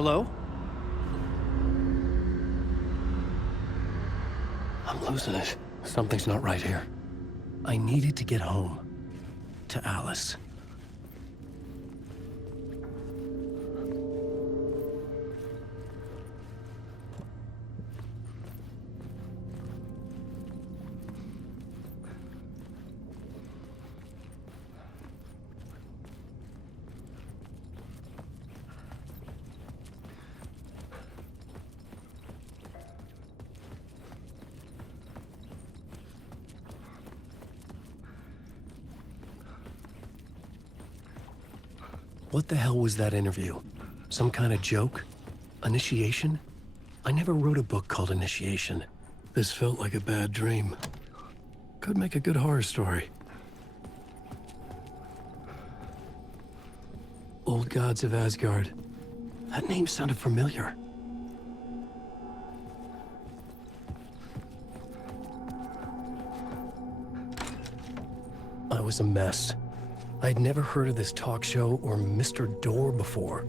Hello? I'm losing it. Something's not right here. I needed to get home. To Alice. What the hell was that interview? Some kind of joke? Initiation? I never wrote a book called Initiation. This felt like a bad dream. Could make a good horror story. Old Gods of Asgard. That name sounded familiar. I was a mess. I'd never heard of this talk show or Mr. Door before.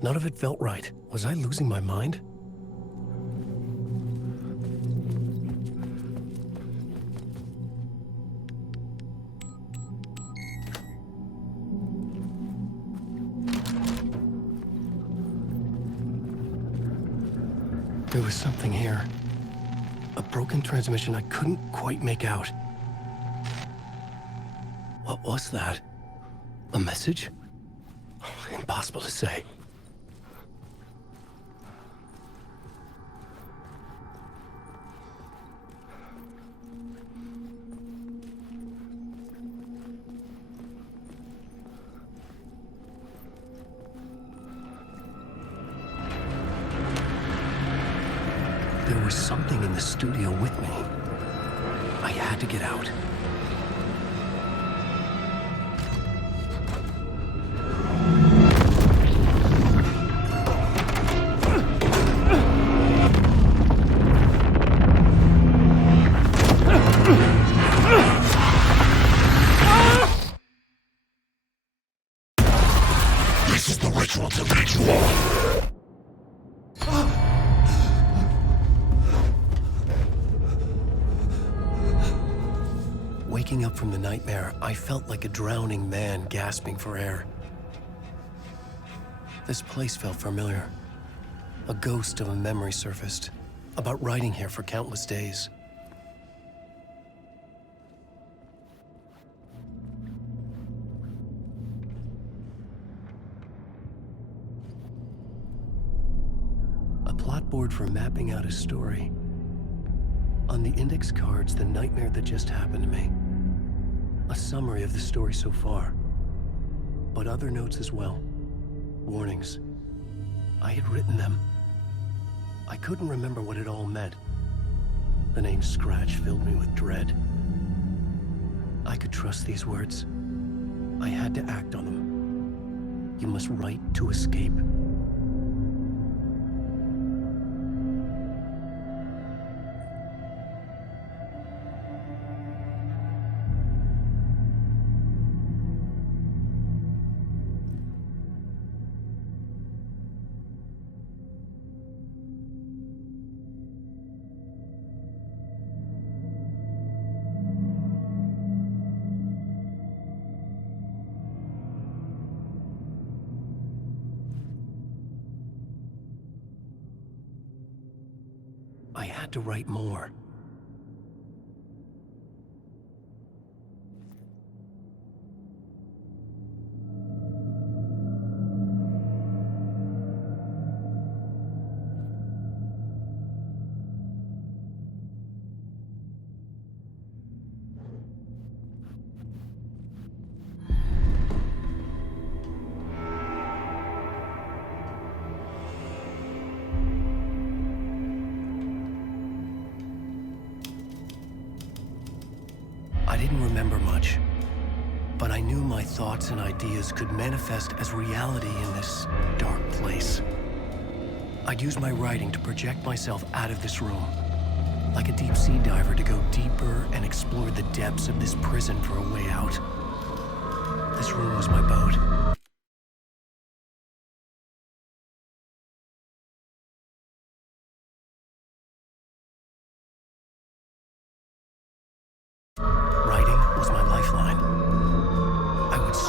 None of it felt right. Was I losing my mind? There was something here. A broken transmission I couldn't quite make out. What was that? A message? Impossible to say. There was something in the studio with me. I had to get out. This is the ritual to lead you on. Waking up from the nightmare, I felt like a drowning man gasping for air. This place felt familiar. A ghost of a memory surfaced, about riding here for countless days. A plot board for mapping out a story. On the index cards, the nightmare that just happened to me. A summary of the story so far, but other notes as well. Warnings. I had written them. I couldn't remember what it all meant. The name Scratch filled me with dread. I could trust these words. I had to act on them. You must write to escape. I had to write more. I didn't remember much, but I knew my thoughts and ideas could manifest as reality in this dark place. I'd use my writing to project myself out of this room, like a deep-sea diver to go deeper and explore the depths of this prison for a way out. This room was my boat.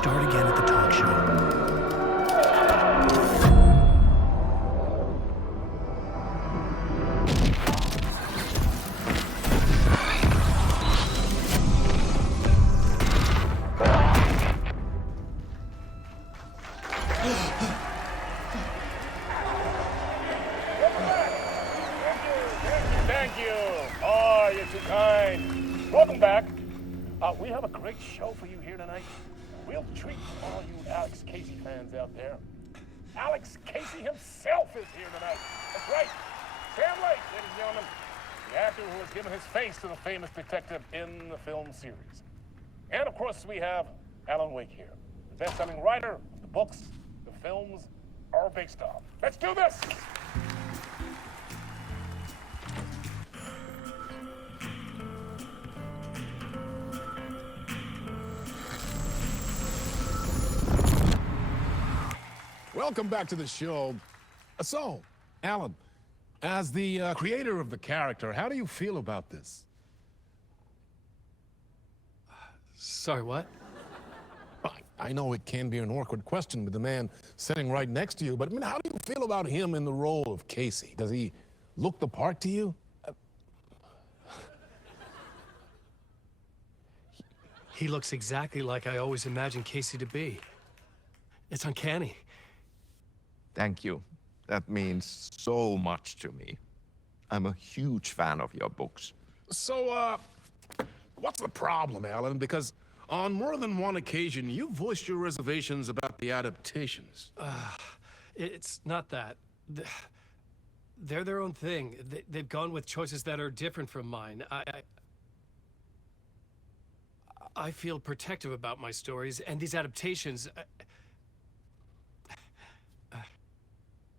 start again at the talk show. Thank you. Oh, you're too kind. Welcome back. We have a great show for you here tonight. Real treat for all you Alex Casey fans out there. Alex Casey himself is here tonight. That's right. Sam Lake, ladies and gentlemen, the actor who has given his face to the famous detective in the film series. And of course, we have Alan Wake here, the best-selling writer of the books the films are based on. Let's do this. Welcome back to the show. So, Alan, as the creator of the character, how do you feel about this? Sorry, what? I know it can be an awkward question with the man sitting right next to you, but I mean, how do you feel about him in the role of Casey? Does he look the part to you? He looks exactly like I always imagined Casey to be. It's uncanny. Thank you. That means so much to me. I'm a huge fan of your books. So, what's the problem, Alan? Because on more than one occasion, you voiced your reservations about the adaptations. It's not that. They're their own thing. They've gone with choices that are different from mine. I feel protective about my stories, and these adaptations...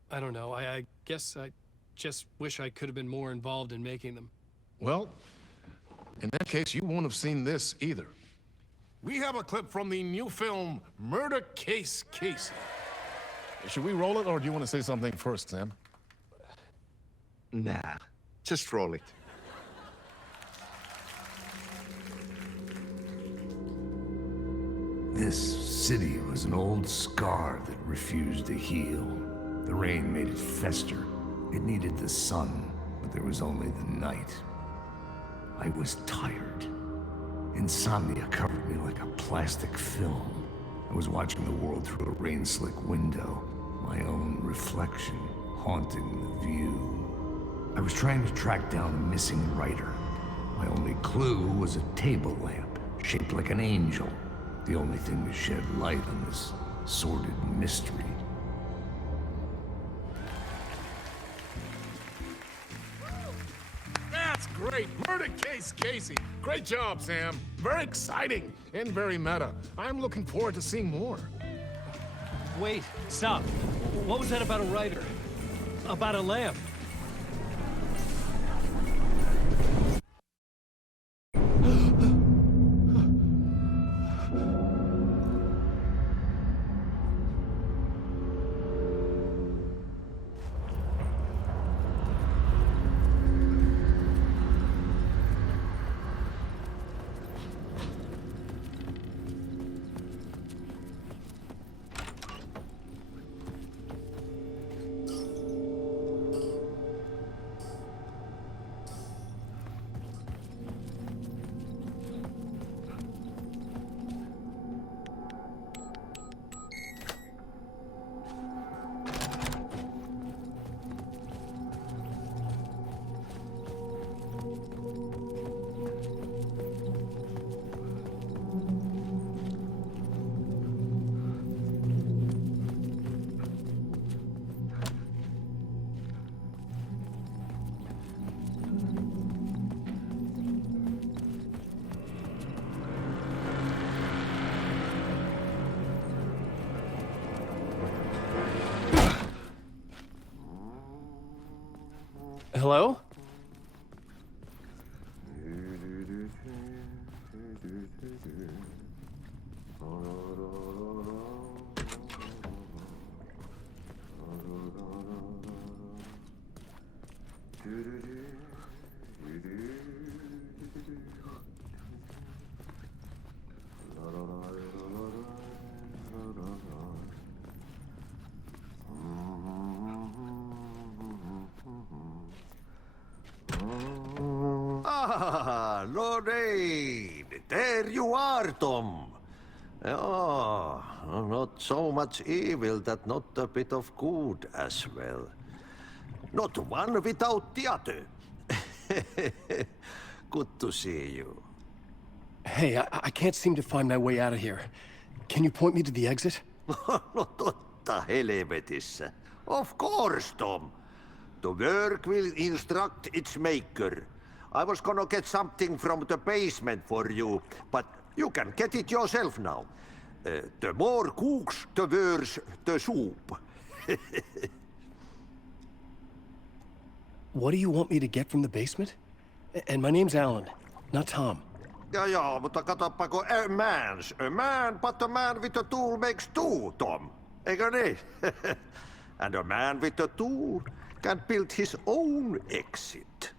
I don't know. I guess I just wish I could have been more involved in making them. Well, in that case, you won't have seen this either. We have a clip from the new film, Murder Case Casey. Should we roll it, or do you want to say something first, Sam? Nah, just roll it. This city was an old scar that refused to heal. The rain made it fester. It needed the sun, but there was only the night. I was tired. Insomnia covered me like a plastic film. I was watching the world through a rain-slick window, my own reflection haunting the view. I was trying to track down a missing writer. My only clue was a table lamp, shaped like an angel. The only thing to shed light on this sordid mystery. That's great! Murder Case Casey! Great job, Sam. Very exciting and very meta. I'm looking forward to seeing more. Wait, stop. What was that about a writer? About a lamp? Hello? Rain. There you are, Tom. Oh, not so much evil that not a bit of good as well. Not one without the other. Good to see you. Hey, I can't seem to find my way out of here. Can you point me to the exit? No totta helvetissä. Of course, Tom. The work will instruct its maker. I was gonna get something from the basement for you, but you can get it yourself now. The more cooks, the worse the soup. What do you want me to get from the basement? And my name's Alan, not Tom. Ja, mutta katoppa a man, but a man with a tool makes two, Tom. Eikö niin? And a man with a tool can build his own exit.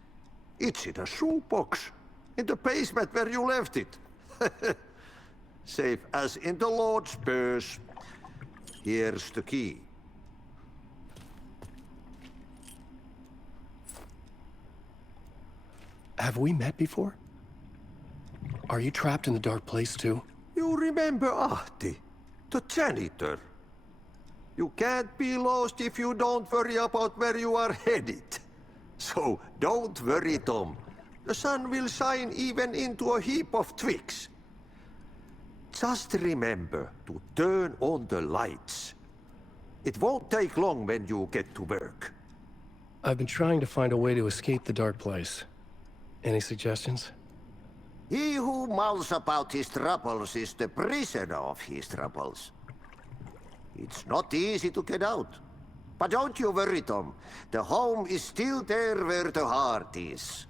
It's in a shoebox, in the basement where you left it. Safe as in the Lord's purse. Here's the key. Have we met before? Are you trapped in the dark place too? You remember Ahti, the janitor. You can't be lost if you don't worry about where you are headed. So don't worry, Tom. The sun will shine even into a heap of twigs. Just remember to turn on the lights. It won't take long when you get to work. I've been trying to find a way to escape the dark place. Any suggestions? He who mulls about his troubles is the prisoner of his troubles. It's not easy to get out. But don't you worry, Tom. The home is still there where the heart is.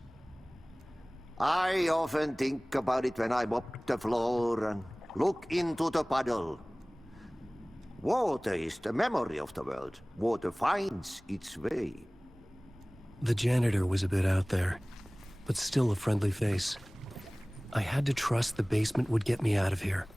I often think about it when I mop the floor and look into the puddle. Water is the memory of the world. Water finds its way. The janitor was a bit out there, but still a friendly face. I had to trust the basement would get me out of here.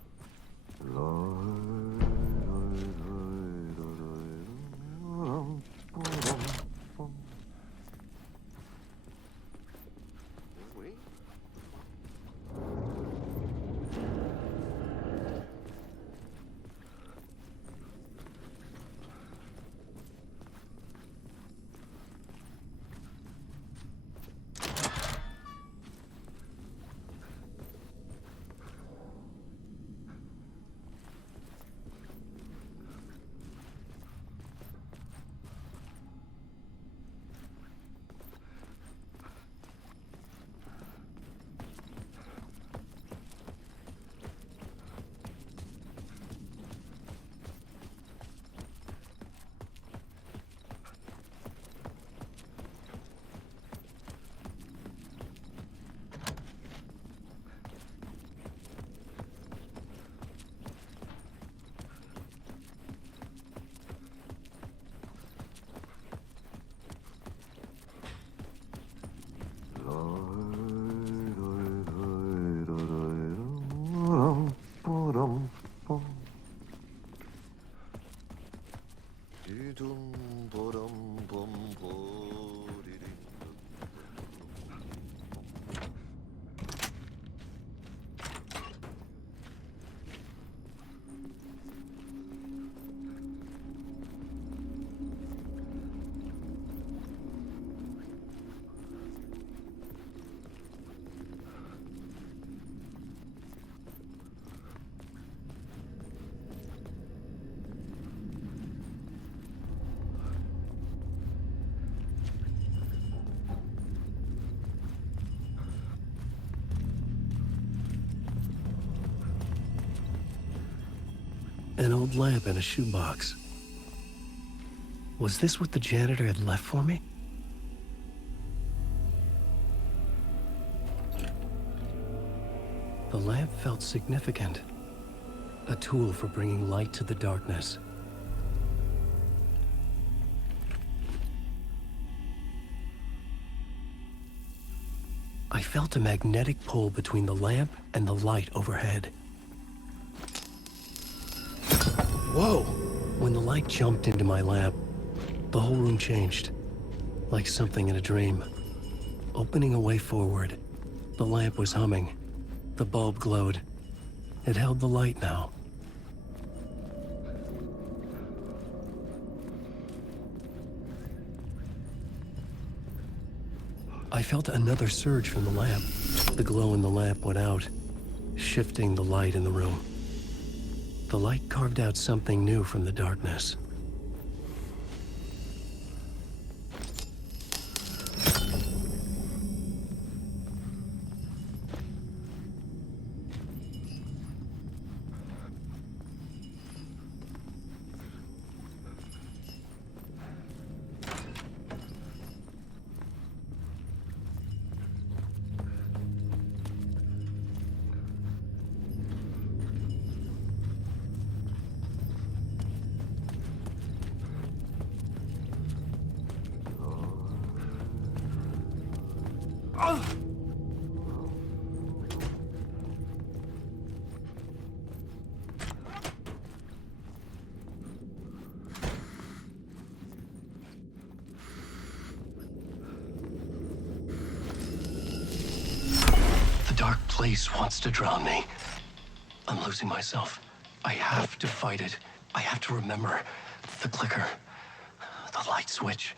An old lamp in a shoebox. Was this what the janitor had left for me? The lamp felt significant. A tool for bringing light to the darkness. I felt a magnetic pull between the lamp and the light overhead. Whoa! When the light jumped into my lamp, the whole room changed. Like something in a dream. Opening a way forward, The lamp was humming. The bulb glowed. It held the light now. I felt another surge from the lamp. The glow in the lamp went out, shifting the light in the room. The light carved out something new from the darkness. The dark place wants to drown me. I'm losing myself. I have to fight it. I have to remember the clicker, the light switch.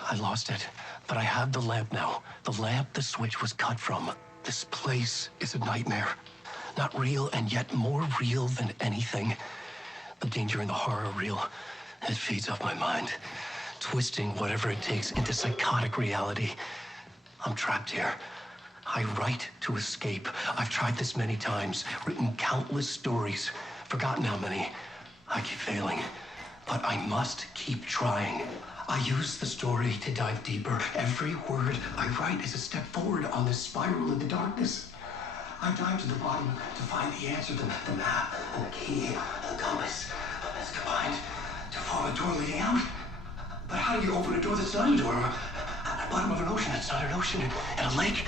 I lost it, but I have the lamp now. The lamp the switch was cut from. This place is a nightmare. Not real, and yet more real than anything. The danger and the horror are real. It feeds off my mind, twisting whatever it takes into psychotic reality. I'm trapped here. I write to escape. I've tried this many times, written countless stories, forgotten how many. I keep failing, but I must keep trying. I use the story to dive deeper. Every word I write is a step forward on this spiral into darkness. I dive to the bottom to find the answer, the map, and the key, and the compass. It's combined to form a door leading out. But how do you open a door that's not a door? At the bottom of an ocean that's not an ocean, and a lake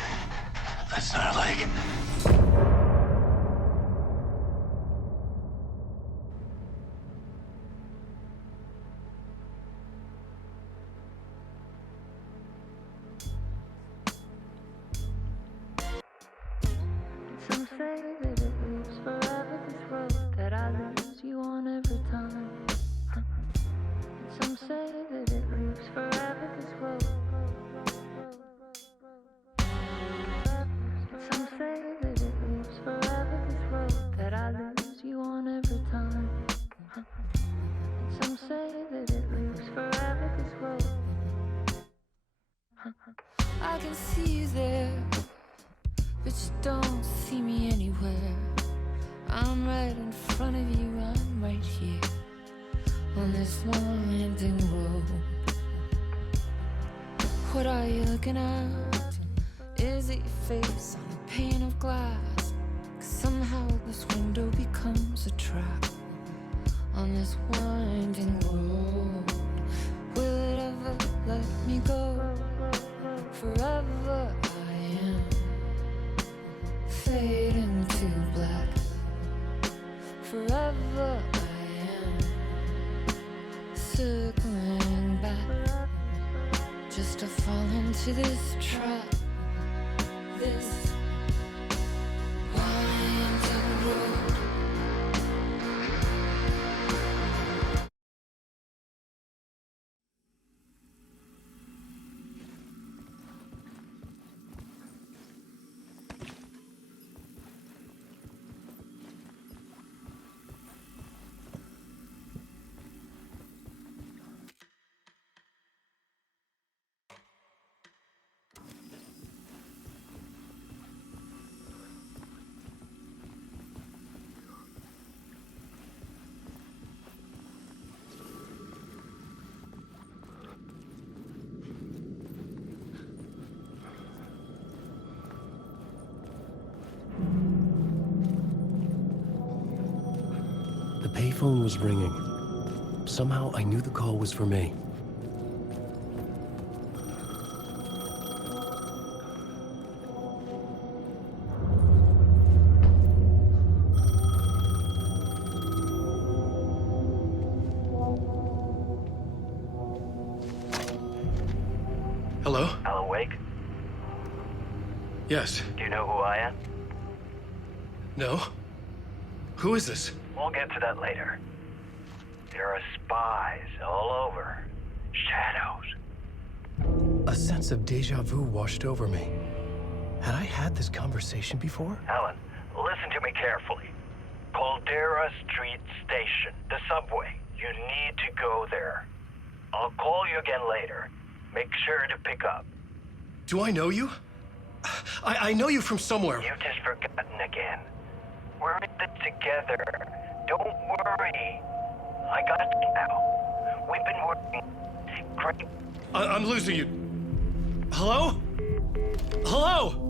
that's not a lake. Some say that it lives forever, this road that I lose you on every time. And some say that it lives forever, this road. And some say that it lives forever, this road that I lose you on every time. And some say that it lives forever, this road. I can see you there, but you don't see me anywhere. I'm right in front of you, I'm right here on this winding road. What are you looking at? Is it your face on a pane of glass? 'Cause somehow this window becomes a trap on this winding road. Will it ever let me go? Forever I am fading to black. Forever I am circling back, just to fall into this trap, this winding road. The payphone was ringing. Somehow I knew the call was for me. Hello? Alan Wake? Yes. Do you know who I am? No? Who is this? We'll get to that later. There are spies all over. Shadows. A sense of deja vu washed over me. Had I had this conversation before? Alan, listen to me carefully. Caldera Street Station, the subway. You need to go there. I'll call you again later. Make sure to pick up. Do I know you? I know you from somewhere. You've just forgotten again. We're in this together. Don't worry. I got you now. We've been working great. I'm losing you. Hello? Hello?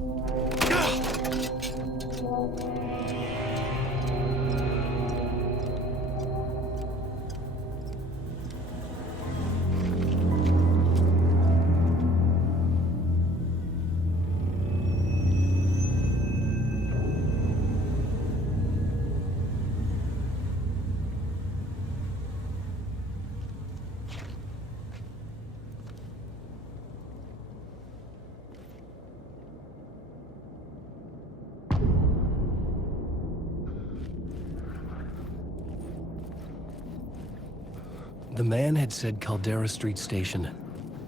The man had said Caldera Street Station.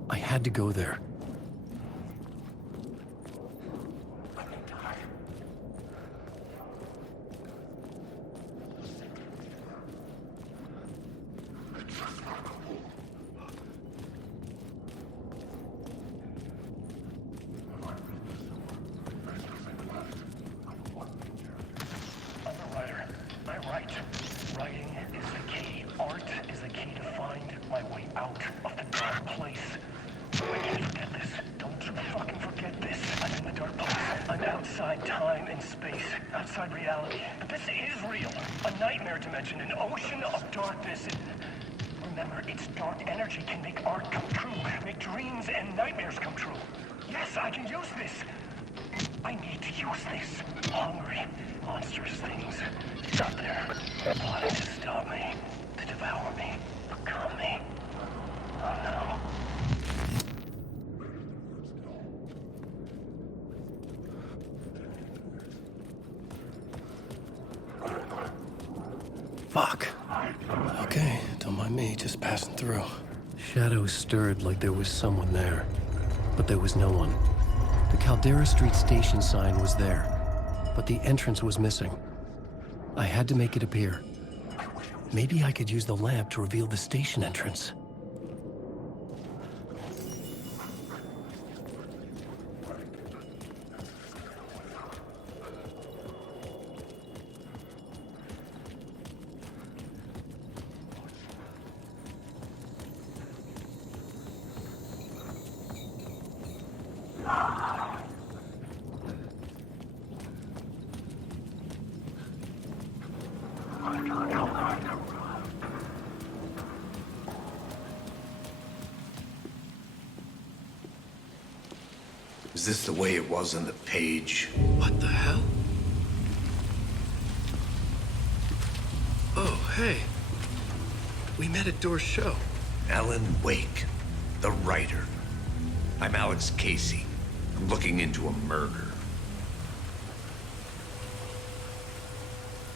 I had to go there. Fuck. Okay, don't mind me, just passing through. Shadows stirred like there was someone there, but there was no one. The Caldera Street Station sign was there, but the entrance was missing. I had to make it appear. Maybe I could use the lamp to reveal the station entrance. Is this the way it was on the page? What the hell? Oh, hey. We met at Door's show. Alan Wake, the writer. I'm Alex Casey. I'm looking into a murder.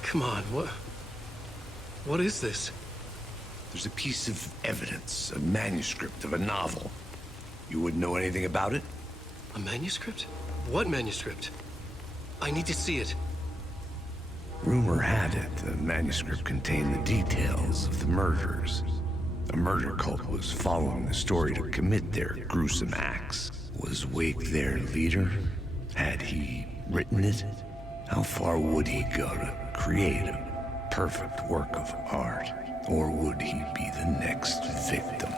Come on, what is this? There's a piece of evidence, a manuscript of a novel. You wouldn't know anything about it? A manuscript? What manuscript? I need to see it. Rumor had it the manuscript contained the details of the murders. A murder cult was following the story to commit their gruesome acts. Was Wake their leader? Had he written it? How far would he go to create a perfect work of art? Or would he be the next victim?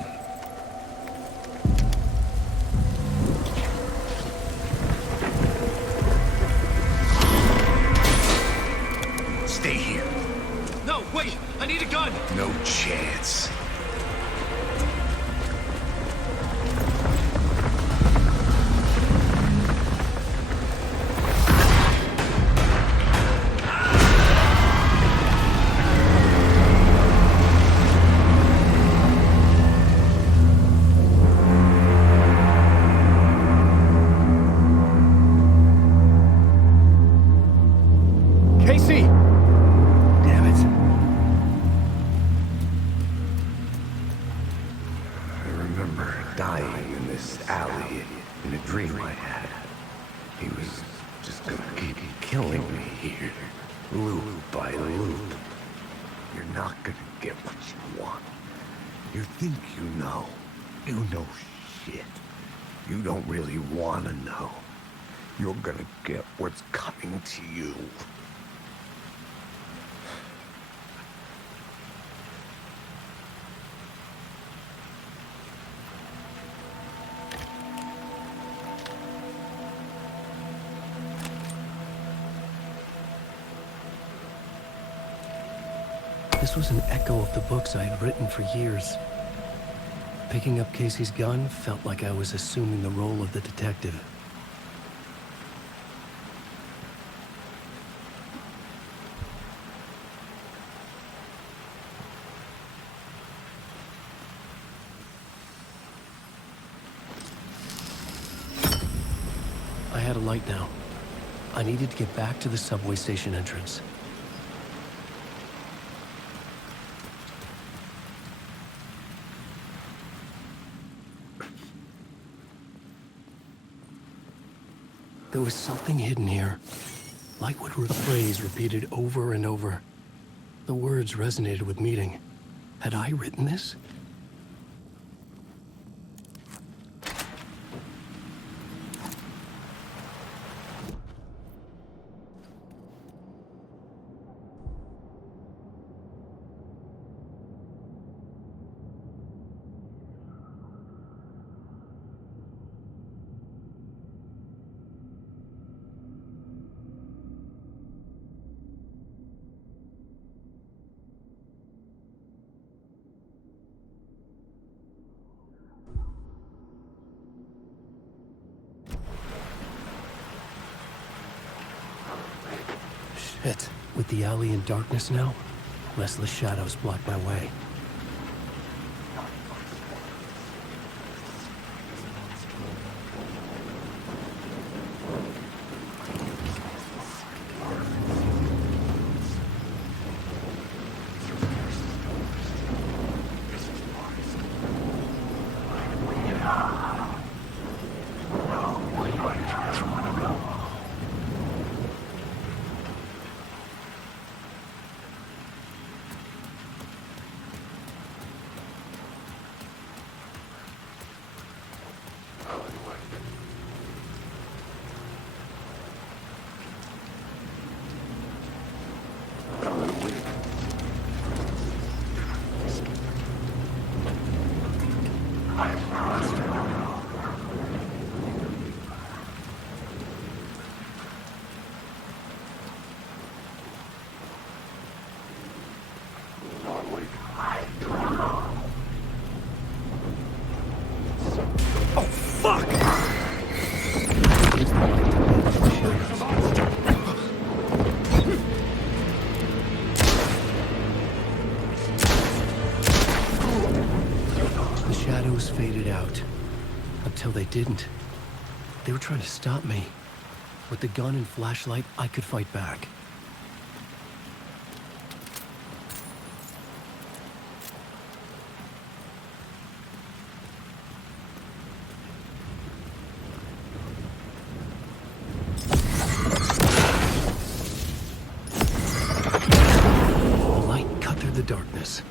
Stay here. No, wait! I need a gun! No chance. dream I had. He was just gonna keep killing me here, loop by loop. You're not gonna get what you want. You think you know. You know shit. You don't really want to know. You're gonna get what's coming to you. This was an echo of the books I had written for years. Picking up Casey's gun felt like I was assuming the role of the detective. I had a light now. I needed to get back to the subway station entrance. There was something hidden here. Like what a phrase repeated over and over. The words resonated with meaning. Had I written this? Shit. With the alley in darkness now, restless shadows block my way. Faded out. Until they didn't. They were trying to stop me. With the gun and flashlight, I could fight back. The light cut through the darkness.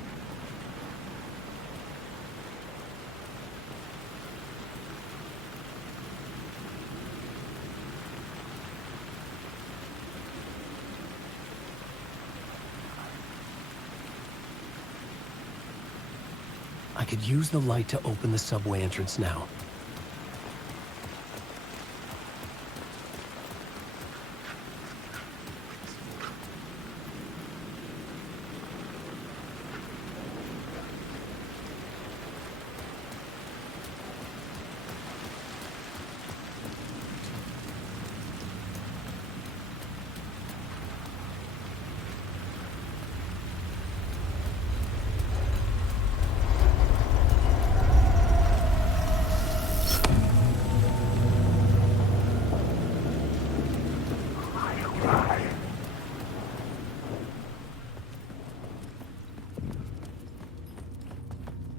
I could use the light to open the subway entrance now.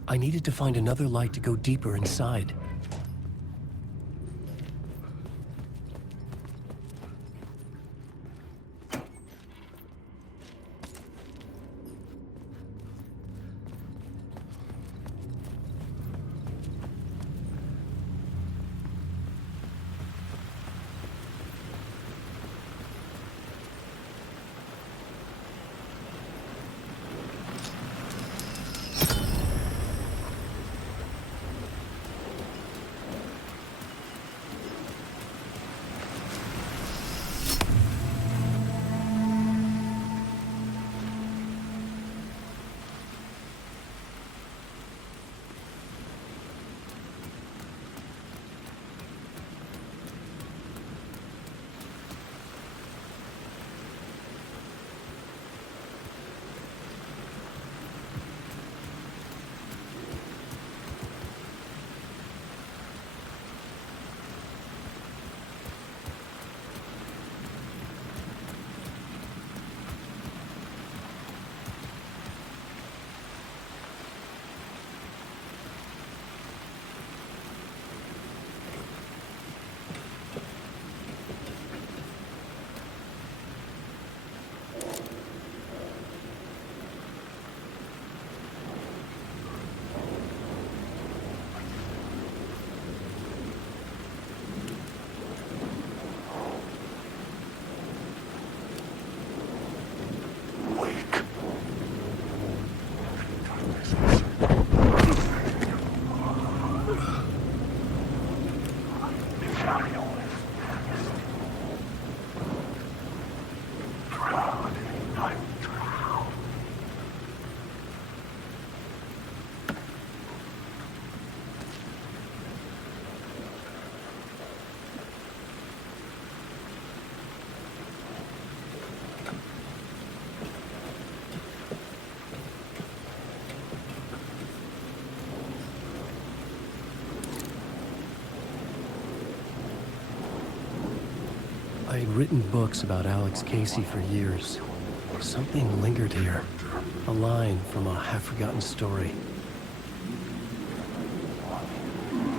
I needed to find another light to go deeper inside. I'd written books about Alex Casey for years. Something lingered here. A line from a half-forgotten story.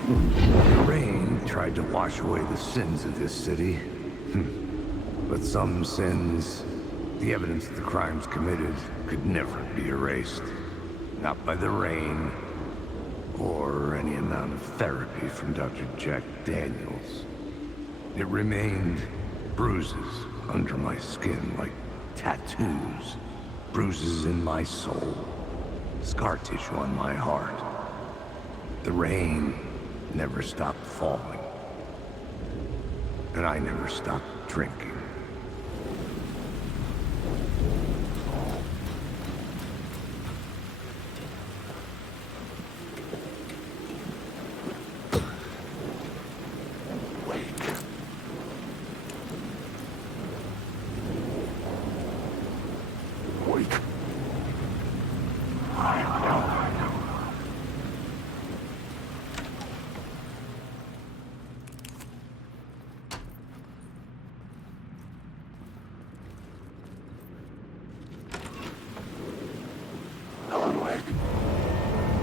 The rain tried to wash away the sins of this city. But some sins, the evidence of the crimes committed, could never be erased. Not by the rain, or any amount of therapy from Dr. Jack Daniels. It remained bruises under my skin, like tattoos. Bruises in my soul. Scar tissue on my heart. The rain never stopped falling. And I never stopped drinking.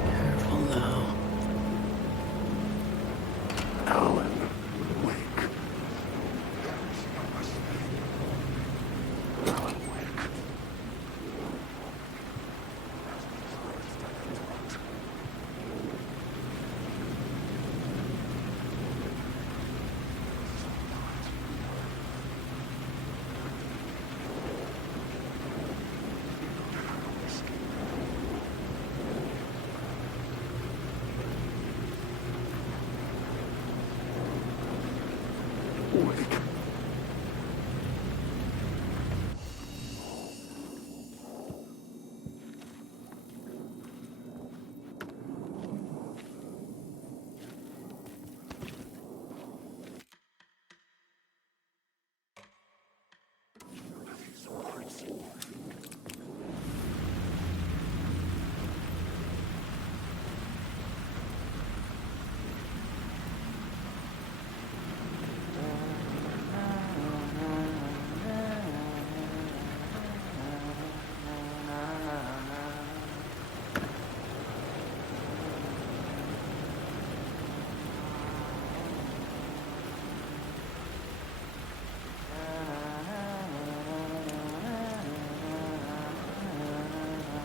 Careful now. Alan, wake. Alan, wake. Wake.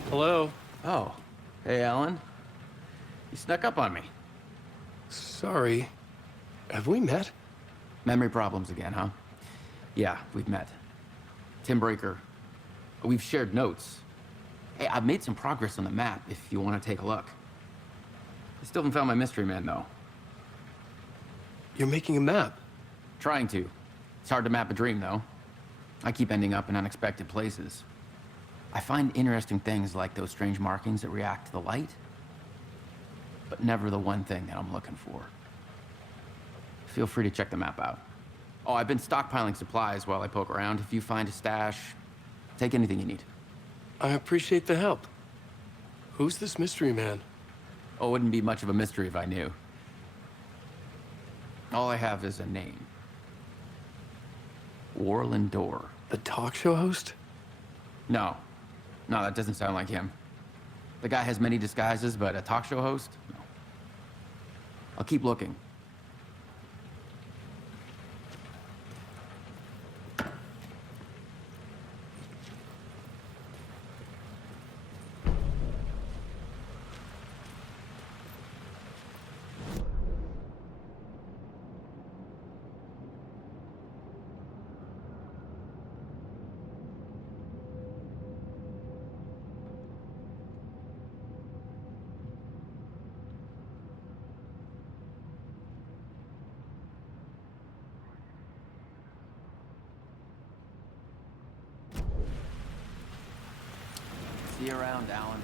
Hello? Oh, hey, Alan. You snuck up on me. Sorry. Have we met? Memory problems again, huh? Yeah, we've met. Tim Breaker. We've shared notes. Hey, I've made some progress on the map if you want to take a look. I still haven't found my mystery man, though. You're making a map. Trying to. It's hard to map a dream, though. I keep ending up in unexpected places. I find interesting things like those strange markings that react to the light, but never the one thing that I'm looking for. Feel free to check the map out. Oh, I've been stockpiling supplies while I poke around. If you find a stash, take anything you need. I appreciate the help. Who's this mystery man? Oh, it wouldn't be much of a mystery if I knew. All I have is a name. Warland Dorr. The talk show host? No. No, that doesn't sound like him. The guy has many disguises, but a talk show host? No. I'll keep looking. See you around, Alan.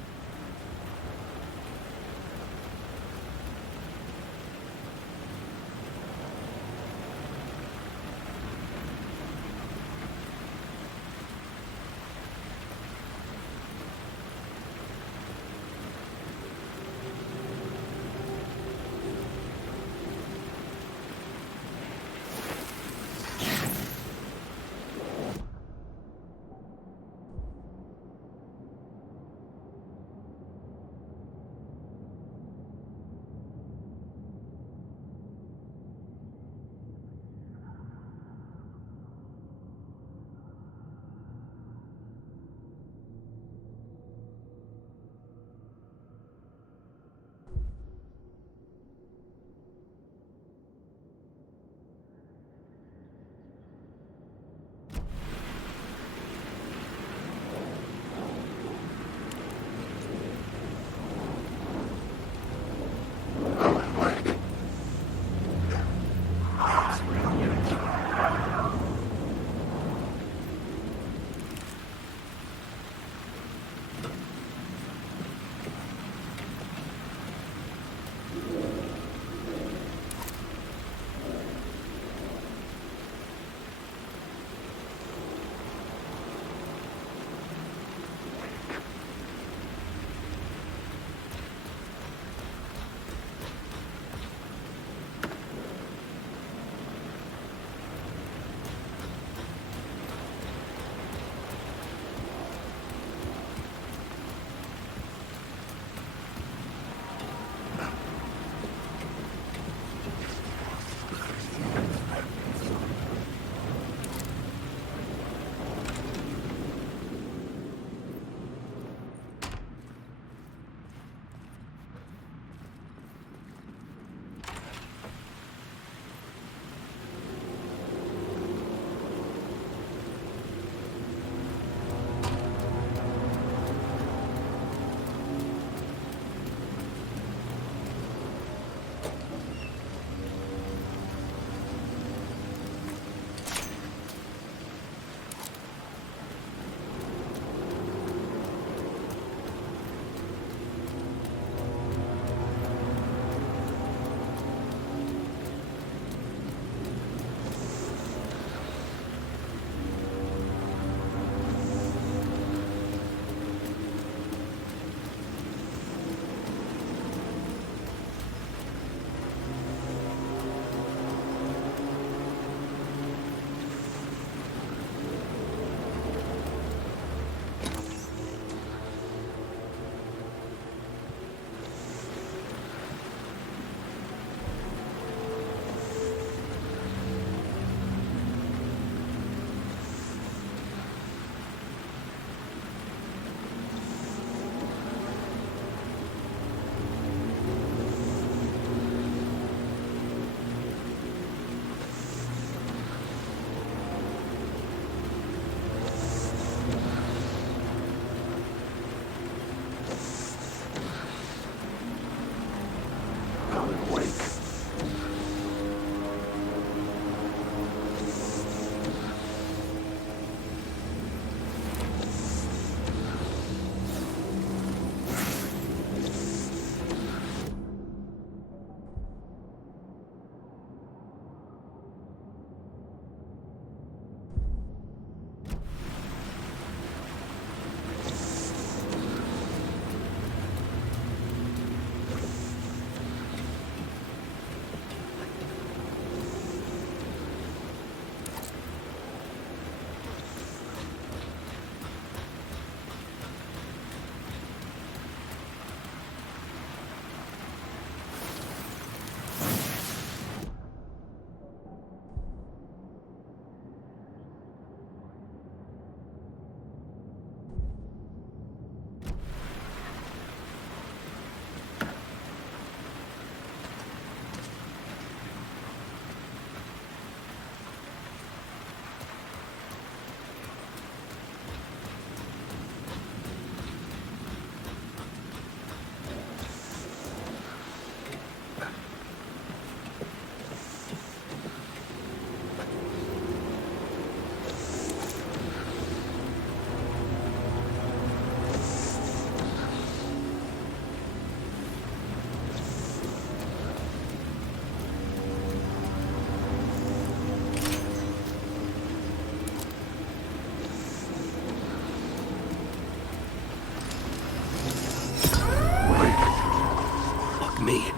me.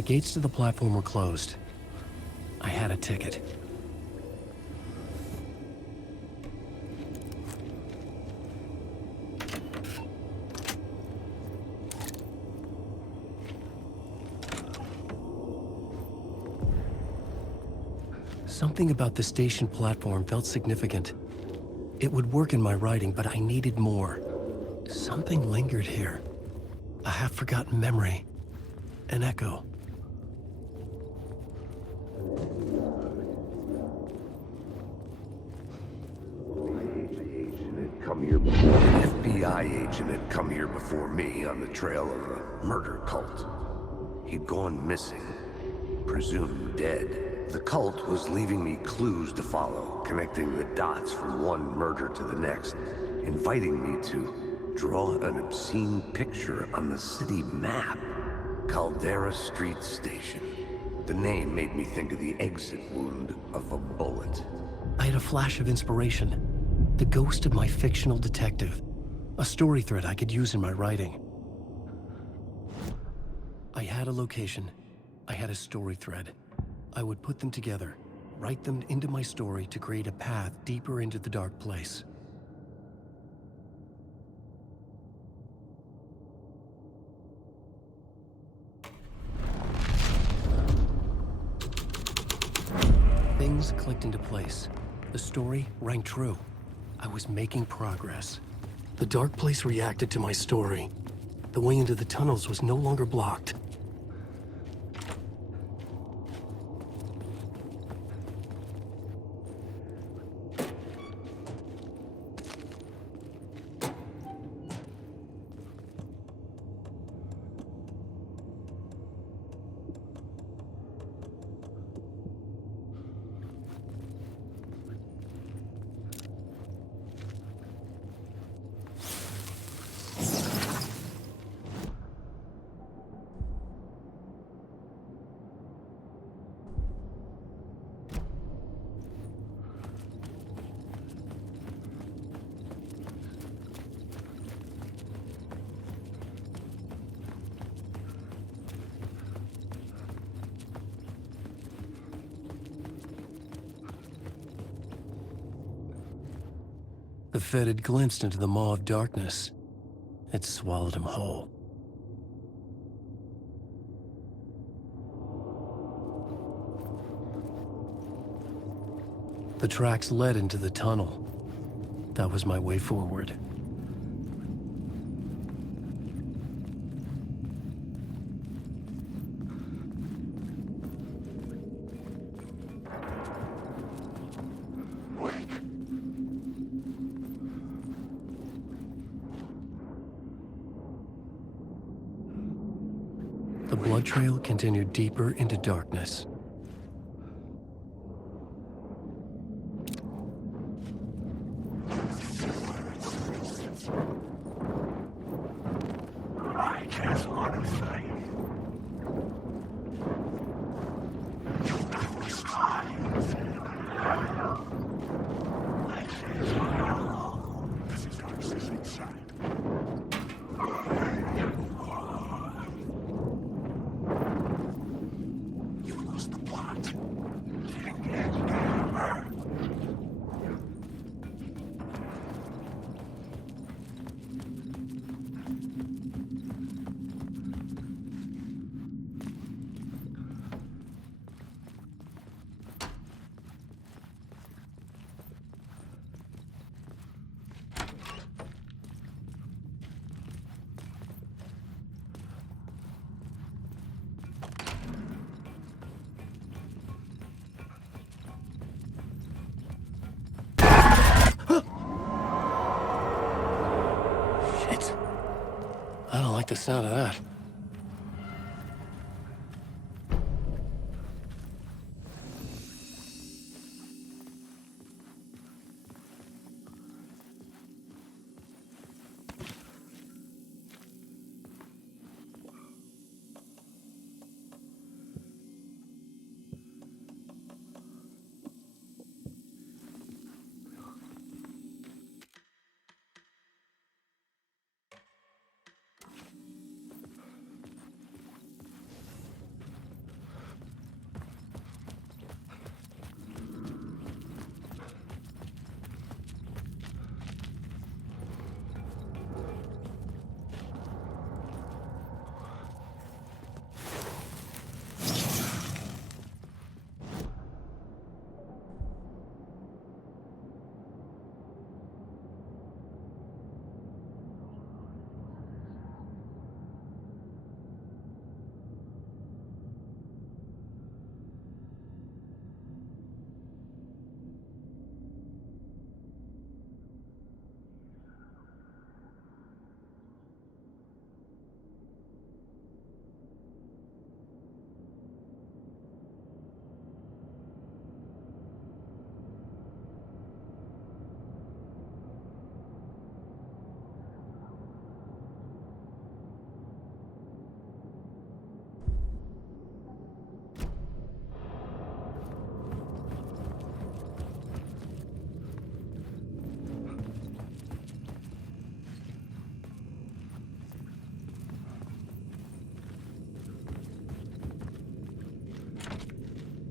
The gates to the platform were closed. I had a ticket. Something about the station platform felt significant. It would work in my writing, but I needed more. Something lingered here. A half-forgotten memory. An echo. An FBI agent had come here before me on the trail of a murder cult. He'd gone missing, presumed dead. The cult was leaving me clues to follow, connecting the dots from one murder to the next, inviting me to draw an obscene picture on the city map. Caldera Street Station. The name made me think of the exit wound of a bullet. I had a flash of inspiration. The ghost of my fictional detective. A story thread I could use in my writing. I had a location. I had a story thread. I would put them together, write them into my story to create a path deeper into the dark place. Things clicked into place. The story rang true. I was making progress. The dark place reacted to my story. The way into the tunnels was no longer blocked. The Fed had glimpsed into the maw of darkness. It swallowed him whole. The tracks led into the tunnel. That was my way forward. The blood trail continued deeper into darkness. I just want to say, you know it's fine. This is our sissing side. You lost the plot. Shit. I don't like the sound of that.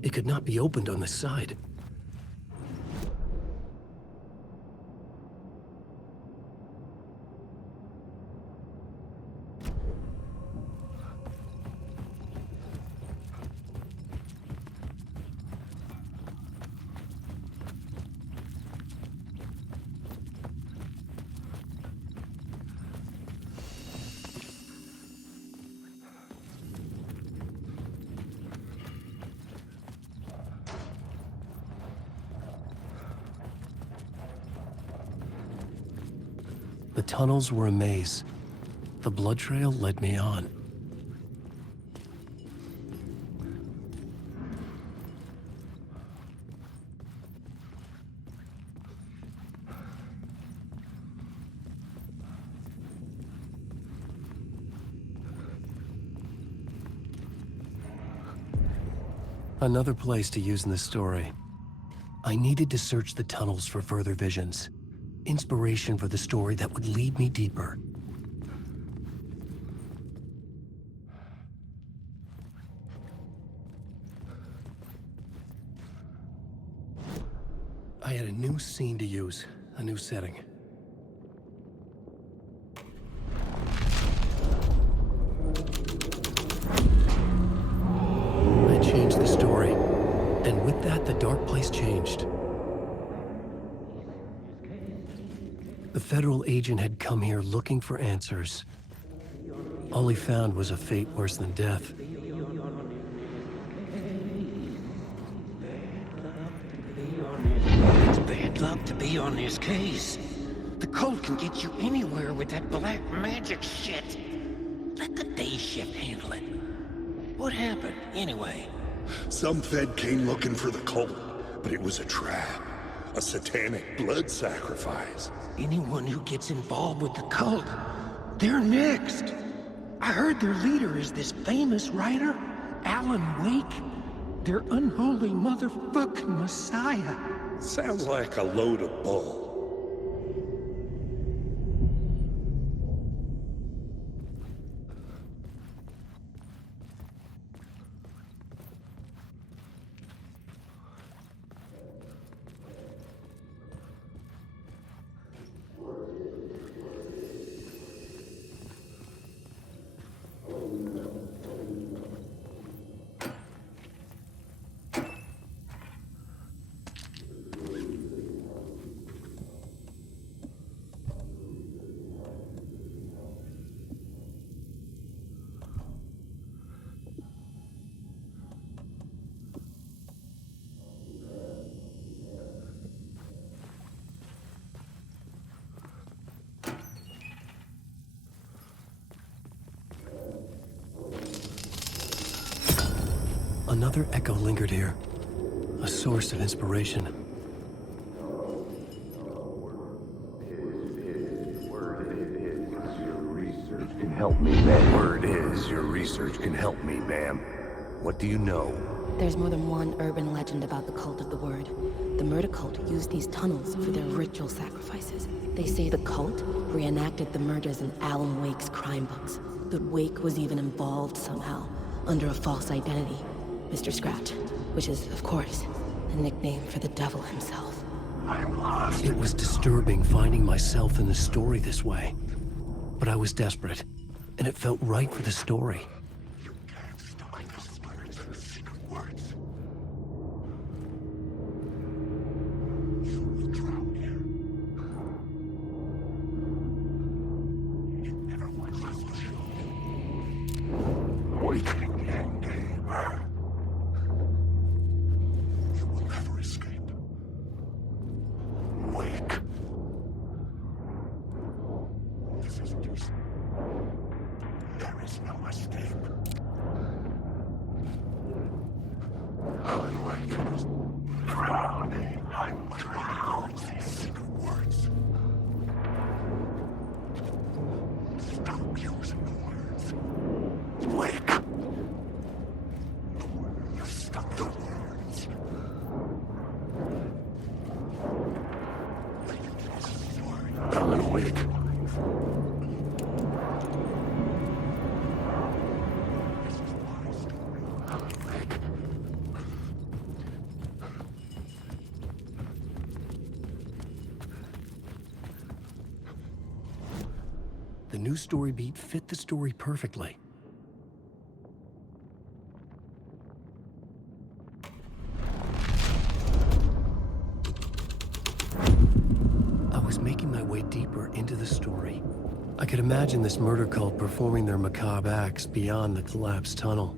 It could not be opened on the side. The tunnels were a maze. The blood trail led me on. Another place to use in the story. I needed to search the tunnels for further visions. Inspiration for the story that would lead me deeper. I had a new scene to use, a new setting. And with that, the dark place changed. The federal agent had come here looking for answers. All he found was a fate worse than death. It's bad luck to be on this case. The cult can get you anywhere with that black magic shit. Let the day shift handle it. What happened, anyway? Some Fed came looking for the cult, but it was a trap. A satanic blood sacrifice. Anyone who gets involved with the cult, they're next. I heard their leader is this famous writer, Alan Wake. Their unholy motherfucking messiah. Sounds like a load of bull. Another echo lingered here, a source of inspiration. Help me, ma'am. Word is, your research can help me, ma'am. What do you know? There's more than one urban legend about the cult of the word. The murder cult used these tunnels for their ritual sacrifices. They say the cult reenacted the murders in Alan Wake's crime books. That Wake was even involved somehow, under a false identity. Mr. Scratch, which is, of course, a nickname for the devil himself. I'm lost. It was disturbing finding myself in the story this way. But I was desperate, and it felt right for the story. You can't stop the spirits and the secret words. You will drown here. It never was you. Awakening the end game. You will never escape. Wake. This isn't your sin. There is no escape. I'm like drowning. I'm drowning. These secret words. Stop using the words. Wake. You stop the words. Alan Wake. The new story beat fit the story perfectly. I was making my way deeper into the story. I could imagine this murder cult performing their macabre acts beyond the collapsed tunnel.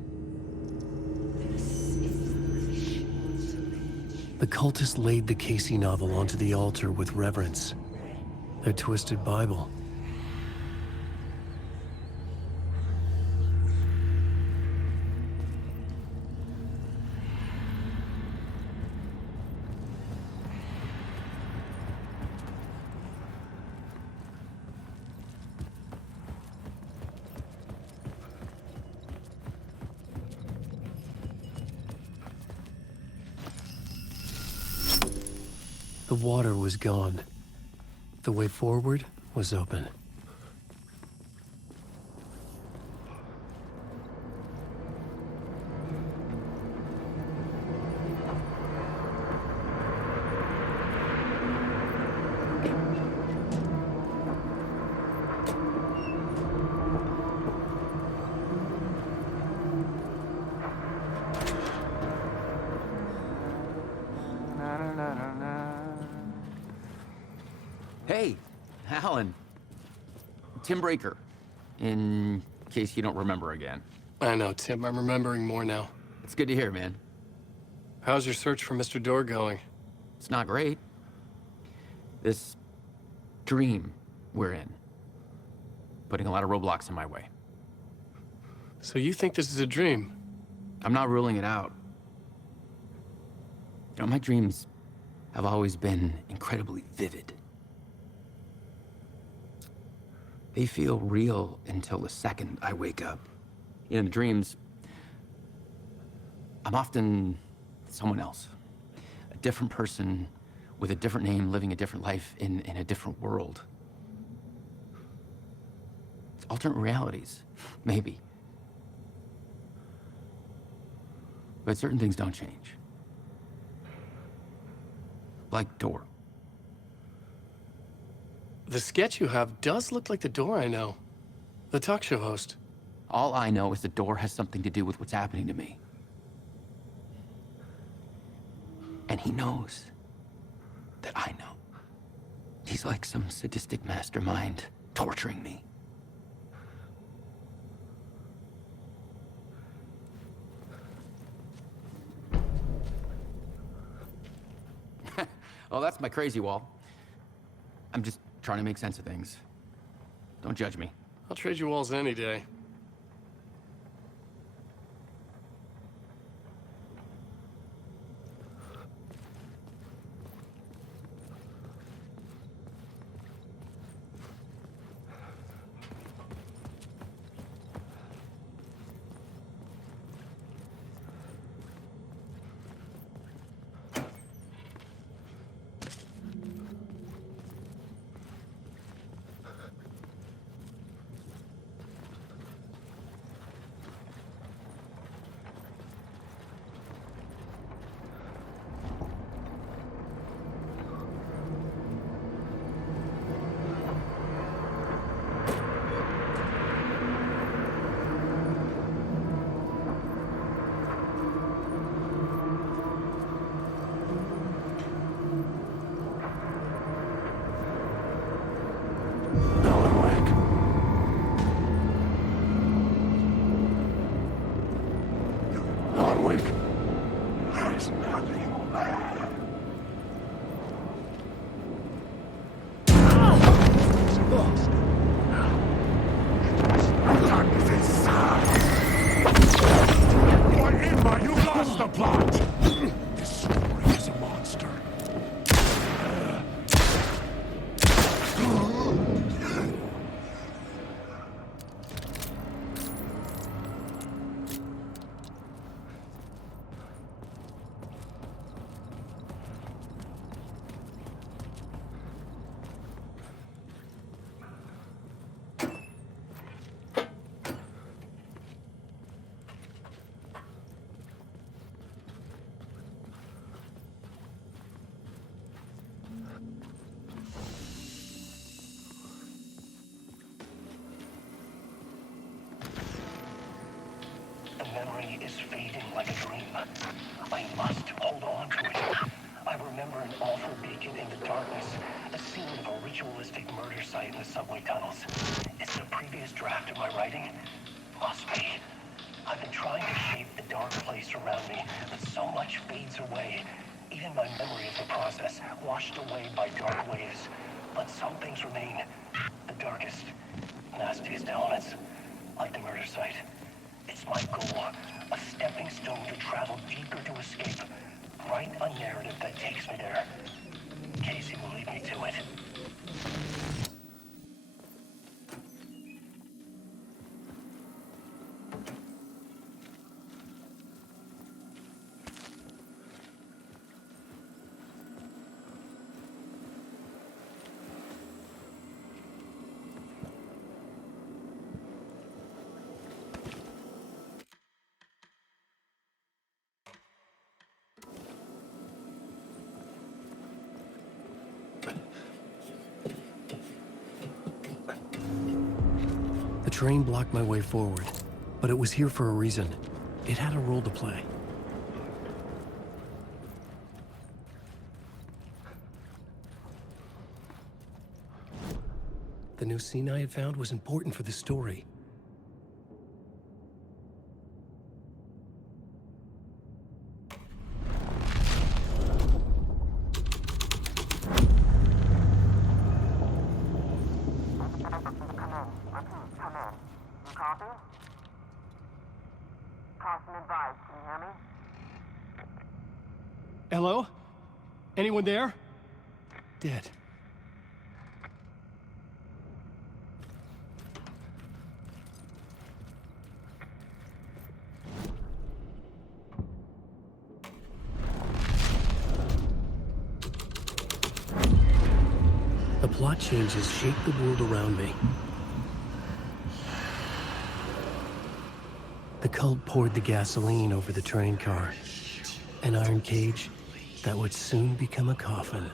The cultists laid the Casey novel onto the altar with reverence. Their twisted Bible. The water was gone. The way forward was open. Hey, Alan. Tim Breaker, in case you don't remember again. I know, Tim. I'm remembering more now. It's good to hear, man. How's your search for Mr. Door going? It's not great. This dream we're in, putting a lot of roadblocks in my way. So you think this is a dream? I'm not ruling it out. You know, my dreams have always been incredibly vivid. They feel real until the second I wake up. In the dreams, I'm often someone else. A different person with a different name, living a different life in a different world. Alternate realities, maybe. But certain things don't change. Like Door. The sketch you have does look like the Door I know. The talk show host. All I know is the Door has something to do with what's happening to me. And he knows that I know. He's like some sadistic mastermind torturing me. Oh, that's my crazy wall. I'm just trying to make sense of things. Don't judge me. I'll trade you walls any day. Memory is fading like a dream. I must hold on to it. I remember an awful beacon in the darkness, a scene of a ritualistic murder site in the subway tunnels. It's the previous draft of my writing? Must be. I've been trying to shape the dark place around me, but so much fades away. Even my memory of the process, washed away by dark waves. But some things remain. The darkest, nastiest elements, like the murder site. It's my goal, a stepping stone to travel deeper to escape. Write a narrative that takes me there. Casey will lead me to it. The train blocked my way forward, but it was here for a reason. It had a role to play. The new scene I had found was important for the story. Hello? Anyone there? Dead. The plot changes shape the world around me. The cult poured the gasoline over the train car. An iron cage that would soon become a coffin.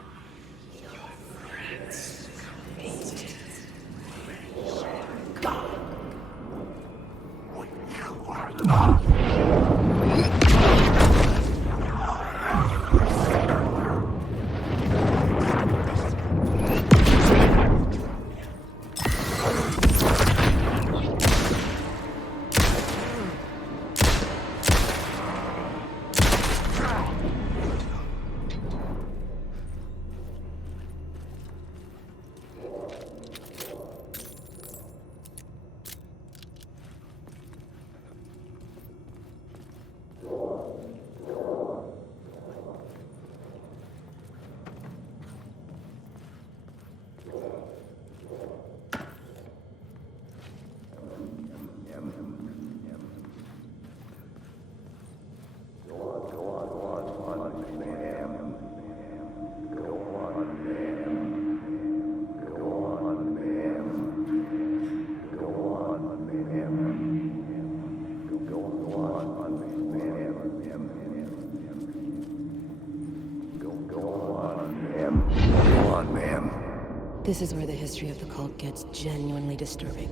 This is where the history of the cult gets genuinely disturbing.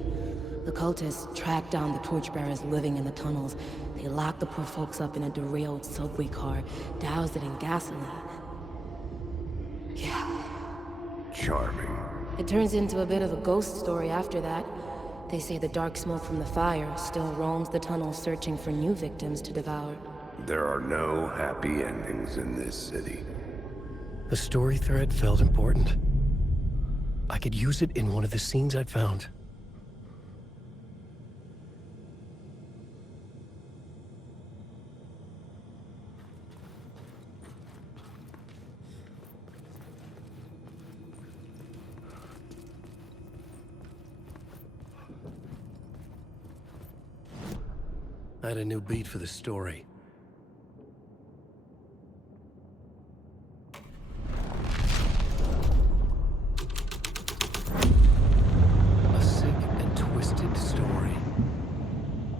The cultists track down the torchbearers living in the tunnels. They lock the poor folks up in a derailed subway car, douse it in gasoline. Yeah. Charming. It turns into a bit of a ghost story after that. They say the dark smoke from the fire still roams the tunnels searching for new victims to devour. There are no happy endings in this city. The story thread felt important. I could use it in one of the scenes I'd found. I had a new beat for the story. A sick and twisted story.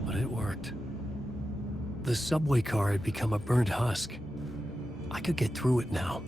But it worked. The subway car had become a burnt husk. I could get through it now.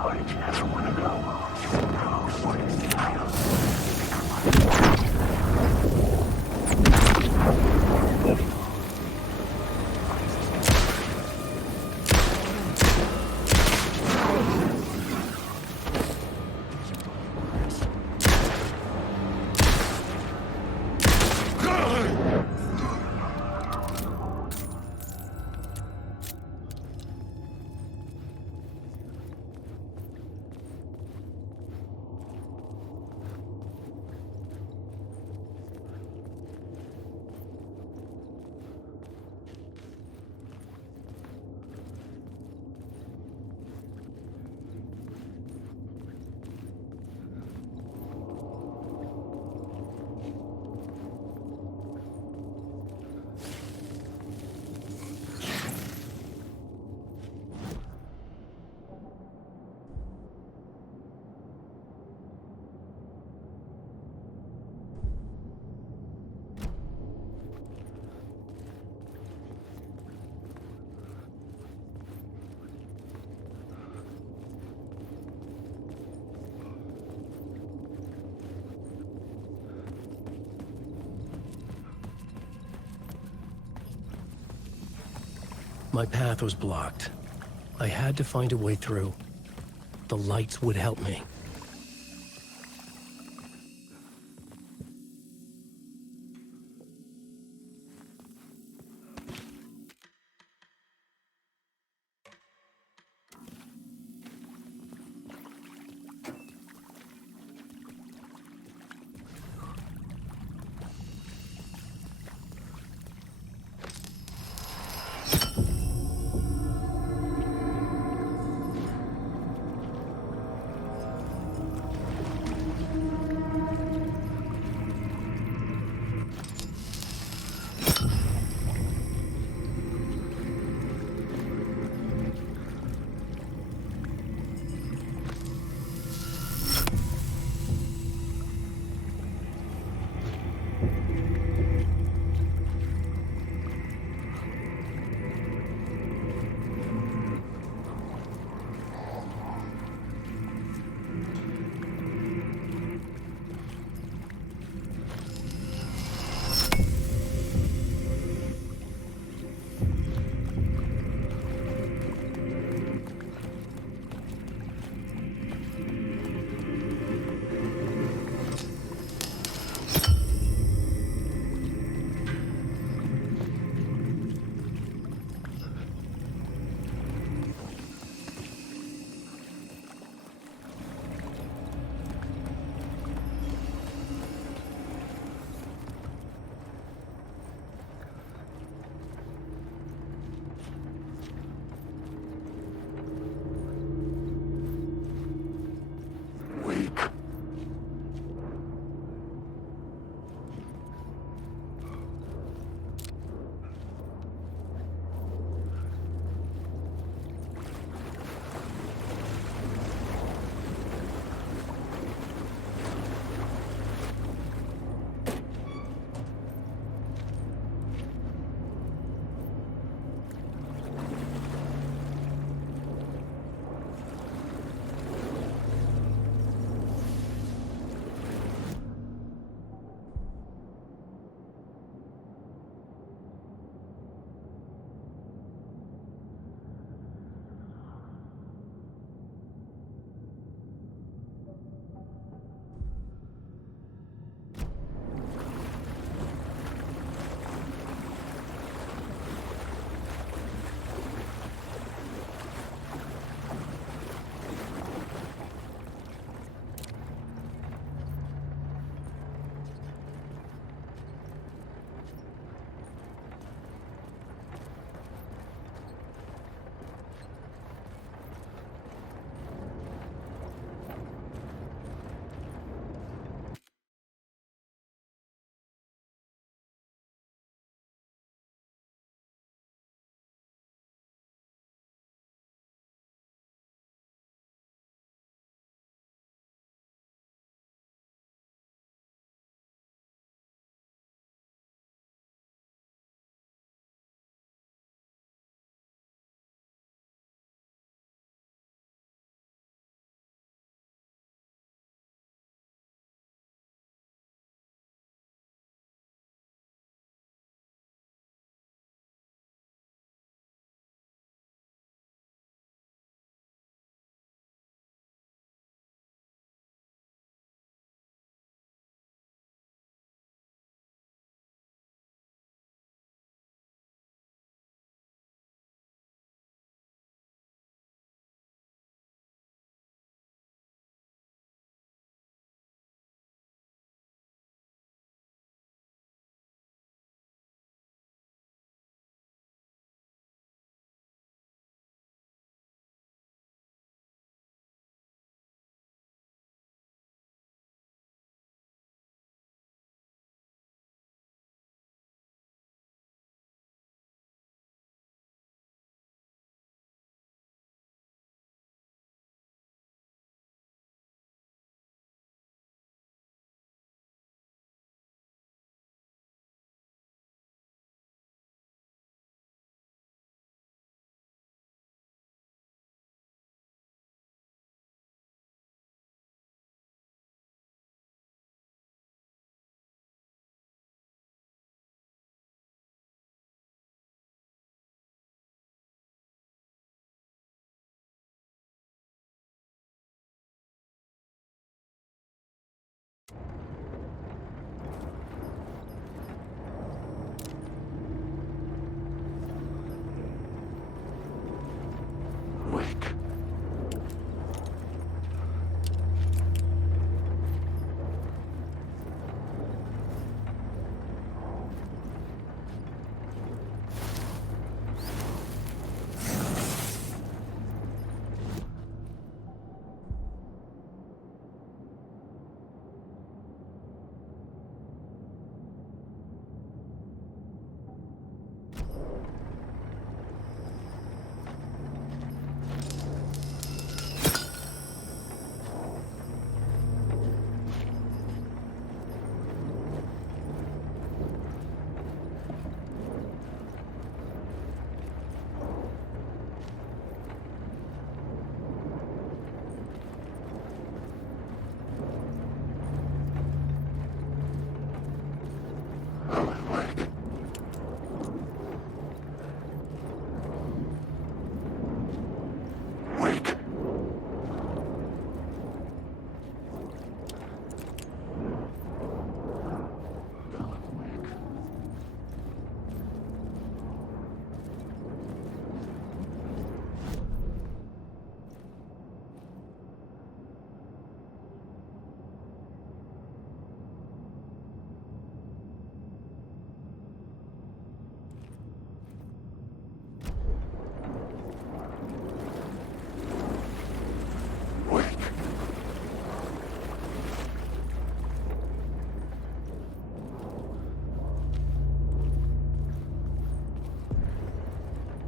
How did you ever want to go? What did you feel? My path was blocked. I had to find a way through. The lights would help me.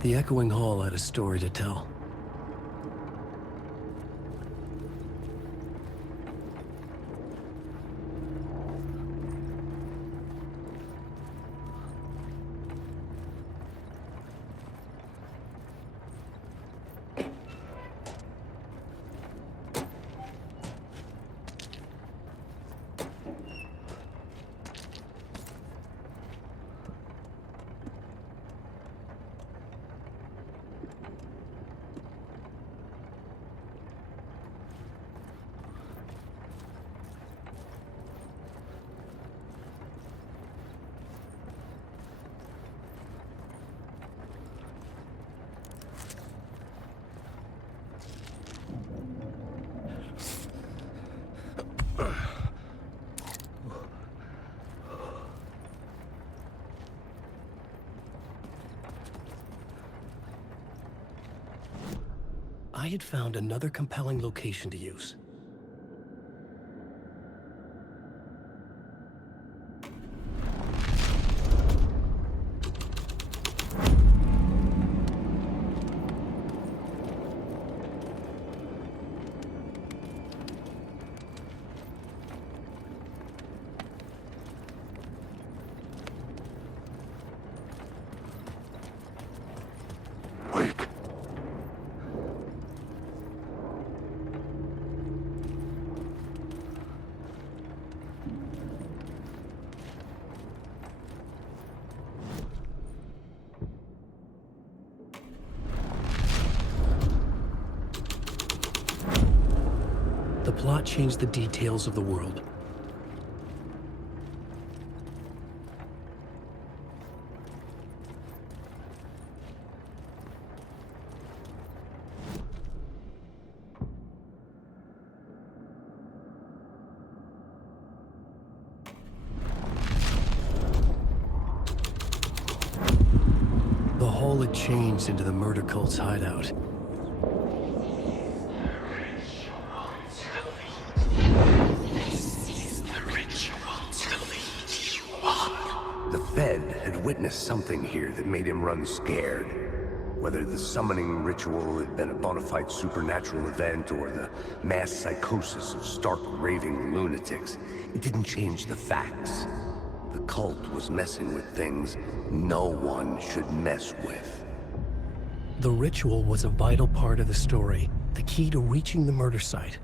The echoing hall had a story to tell. I had found another compelling location to use. The plot changed the details of the world. The hall had changed into the murder cult's hideout. The Fed had witnessed something here that made him run scared. Whether the summoning ritual had been a bona fide supernatural event or the mass psychosis of stark raving lunatics, it didn't change the facts. The cult was messing with things no one should mess with. The ritual was a vital part of the story, the key to reaching the murder site.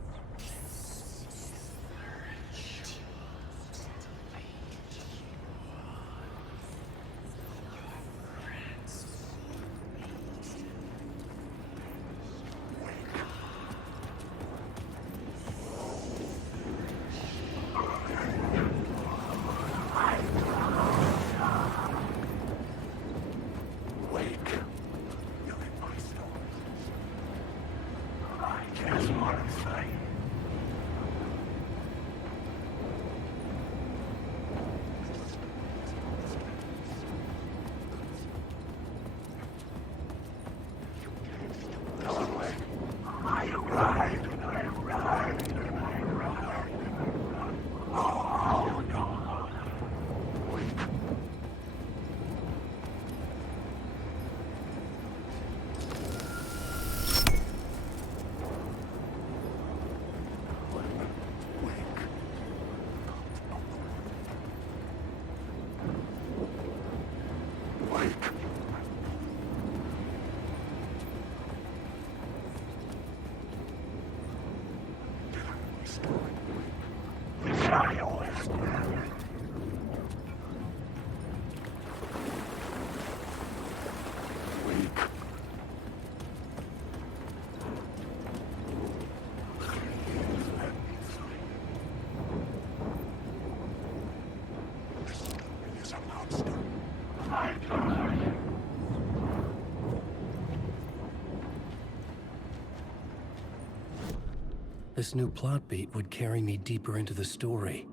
This new plot beat would carry me deeper into the story.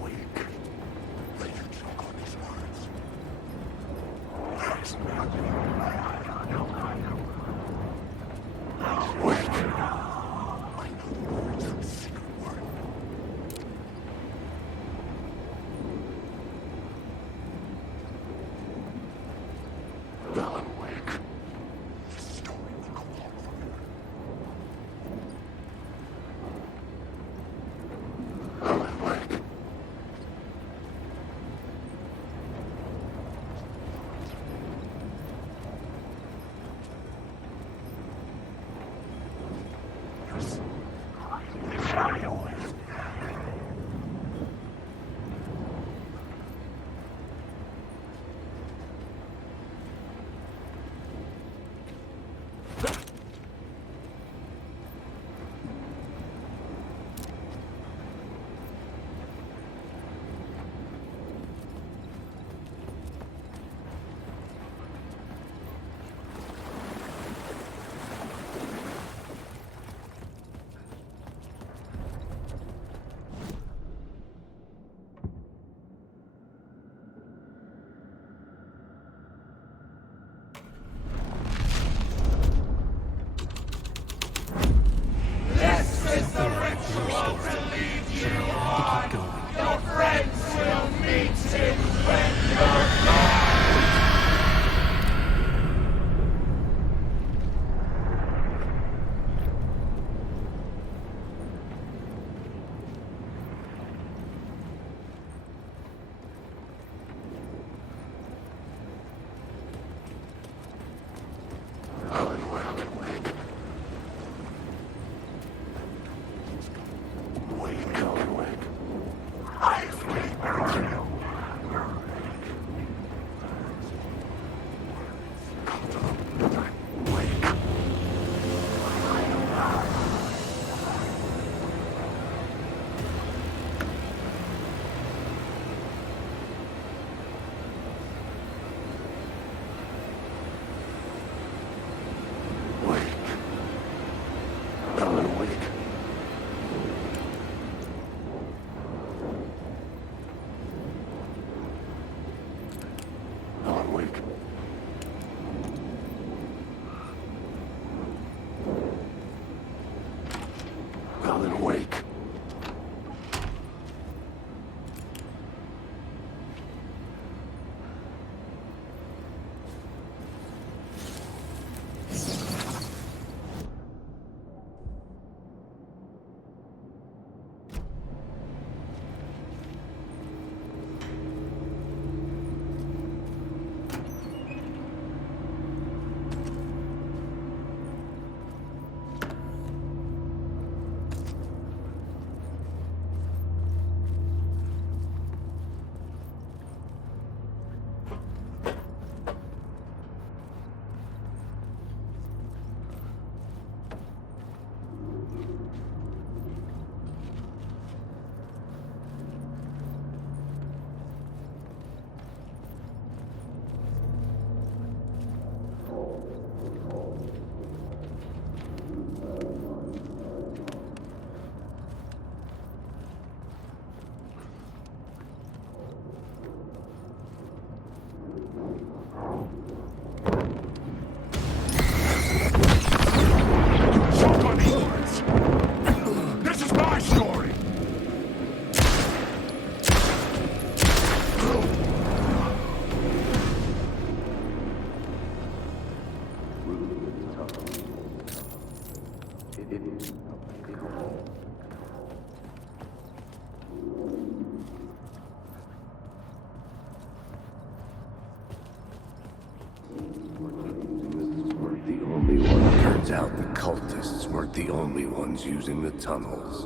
Wake. Out the cultists weren't the only ones using the tunnels.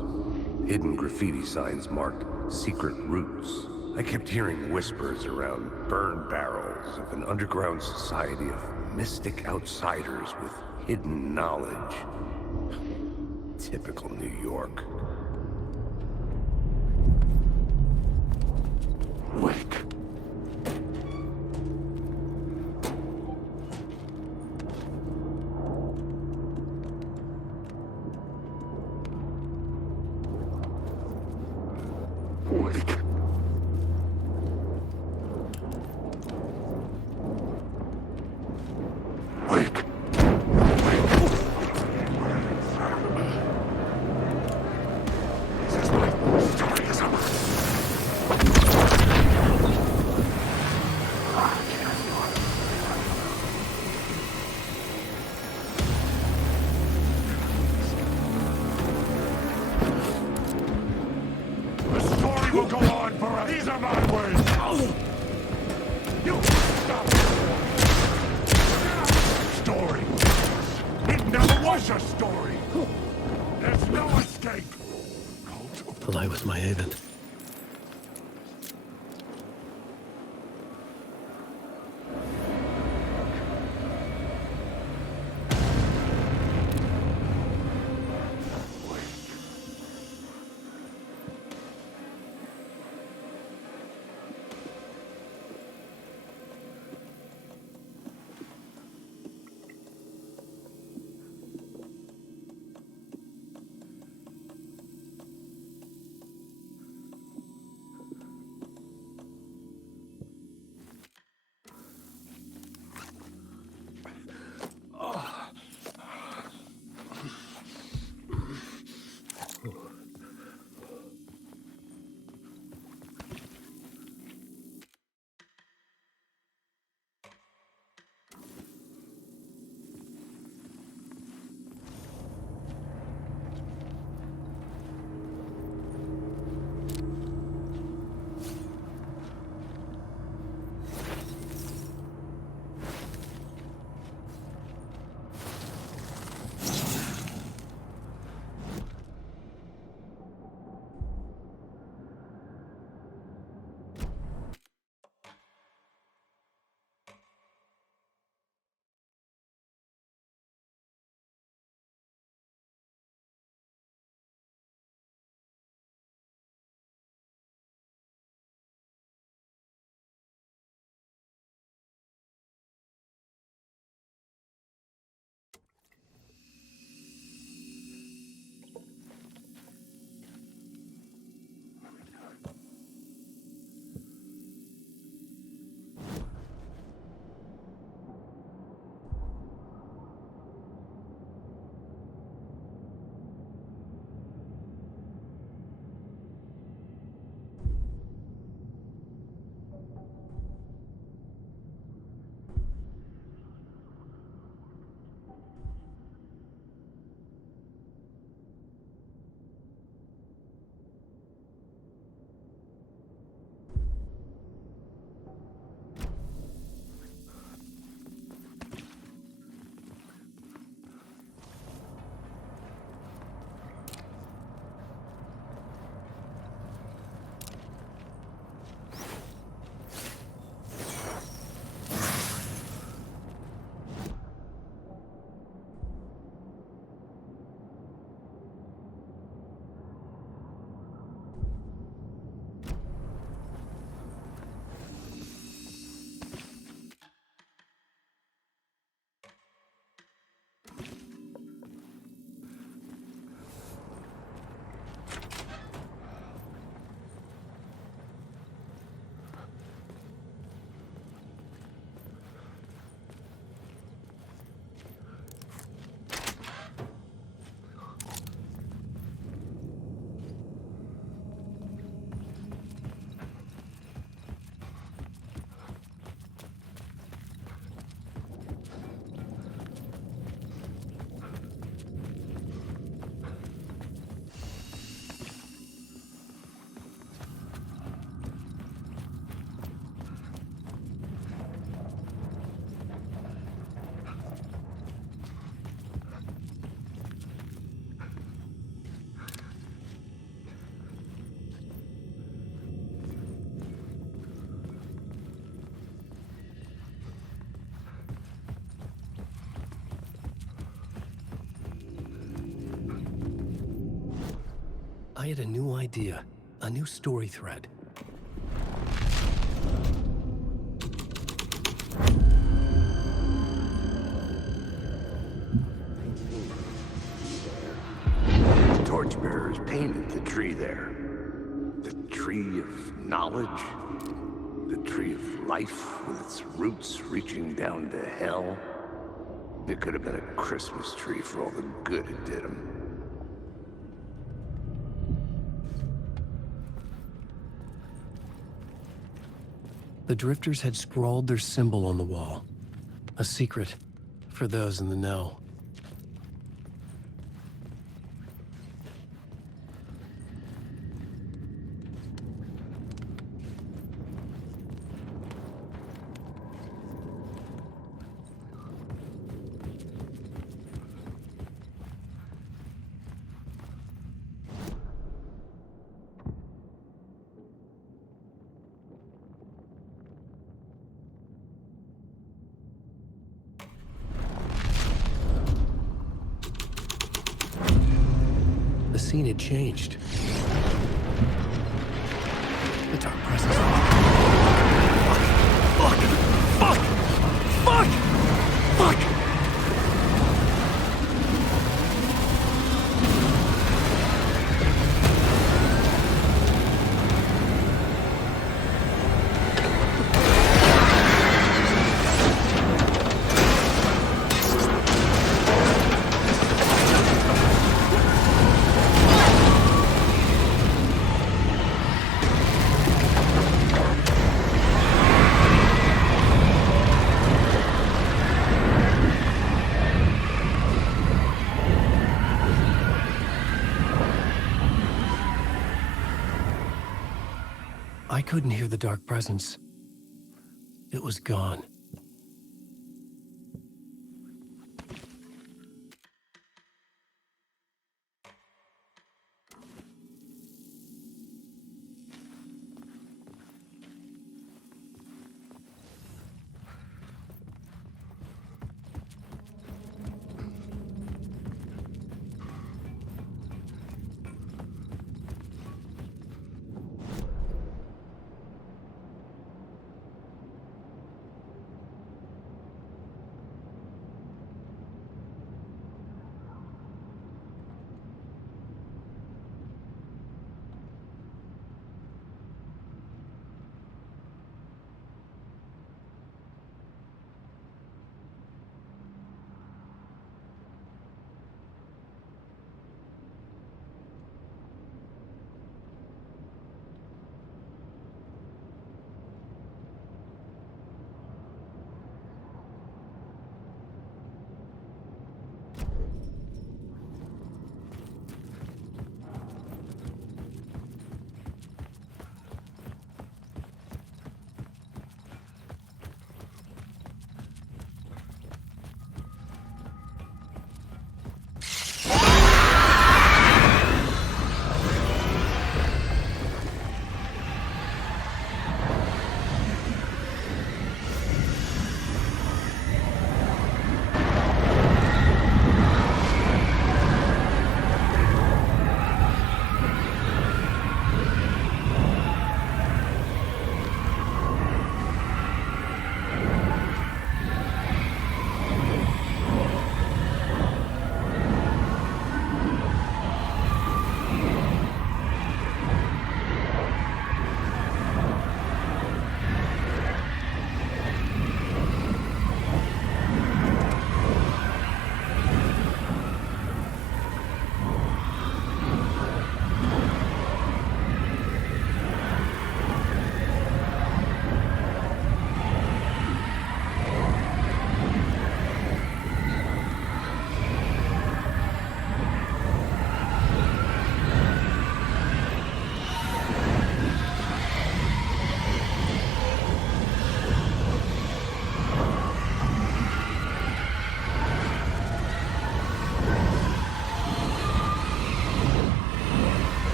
Hidden graffiti signs marked secret routes. I kept hearing whispers around burn barrels of an underground society of mystic outsiders with hidden knowledge. Typical New York. Wake. Wake. Story is over. The story will go on forever. These are my words. You stop. Story. It never was a story. There's no escape. The light was my haven. I had a new idea, a new story thread. The torchbearers painted the tree there. The tree of knowledge. The tree of life with its roots reaching down to hell. It could have been a Christmas tree for all the good it did him. The drifters had scrawled their symbol on the wall. A secret for those in the know. The scene had changed. The dark presence. Fuck! I couldn't hear the dark presence. It was gone.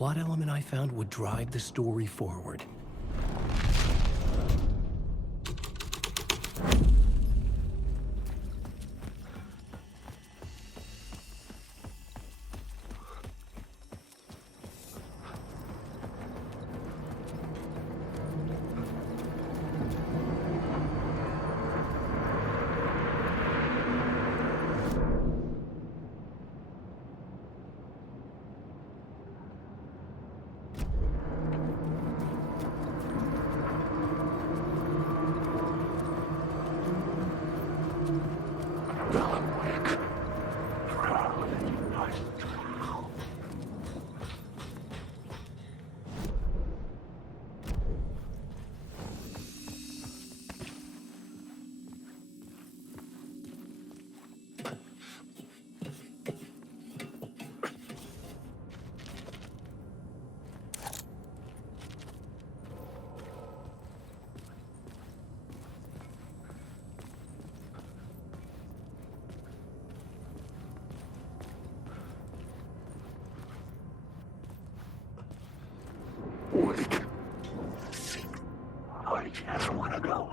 plot element I found would drive the story forward. Wait. I just want to go.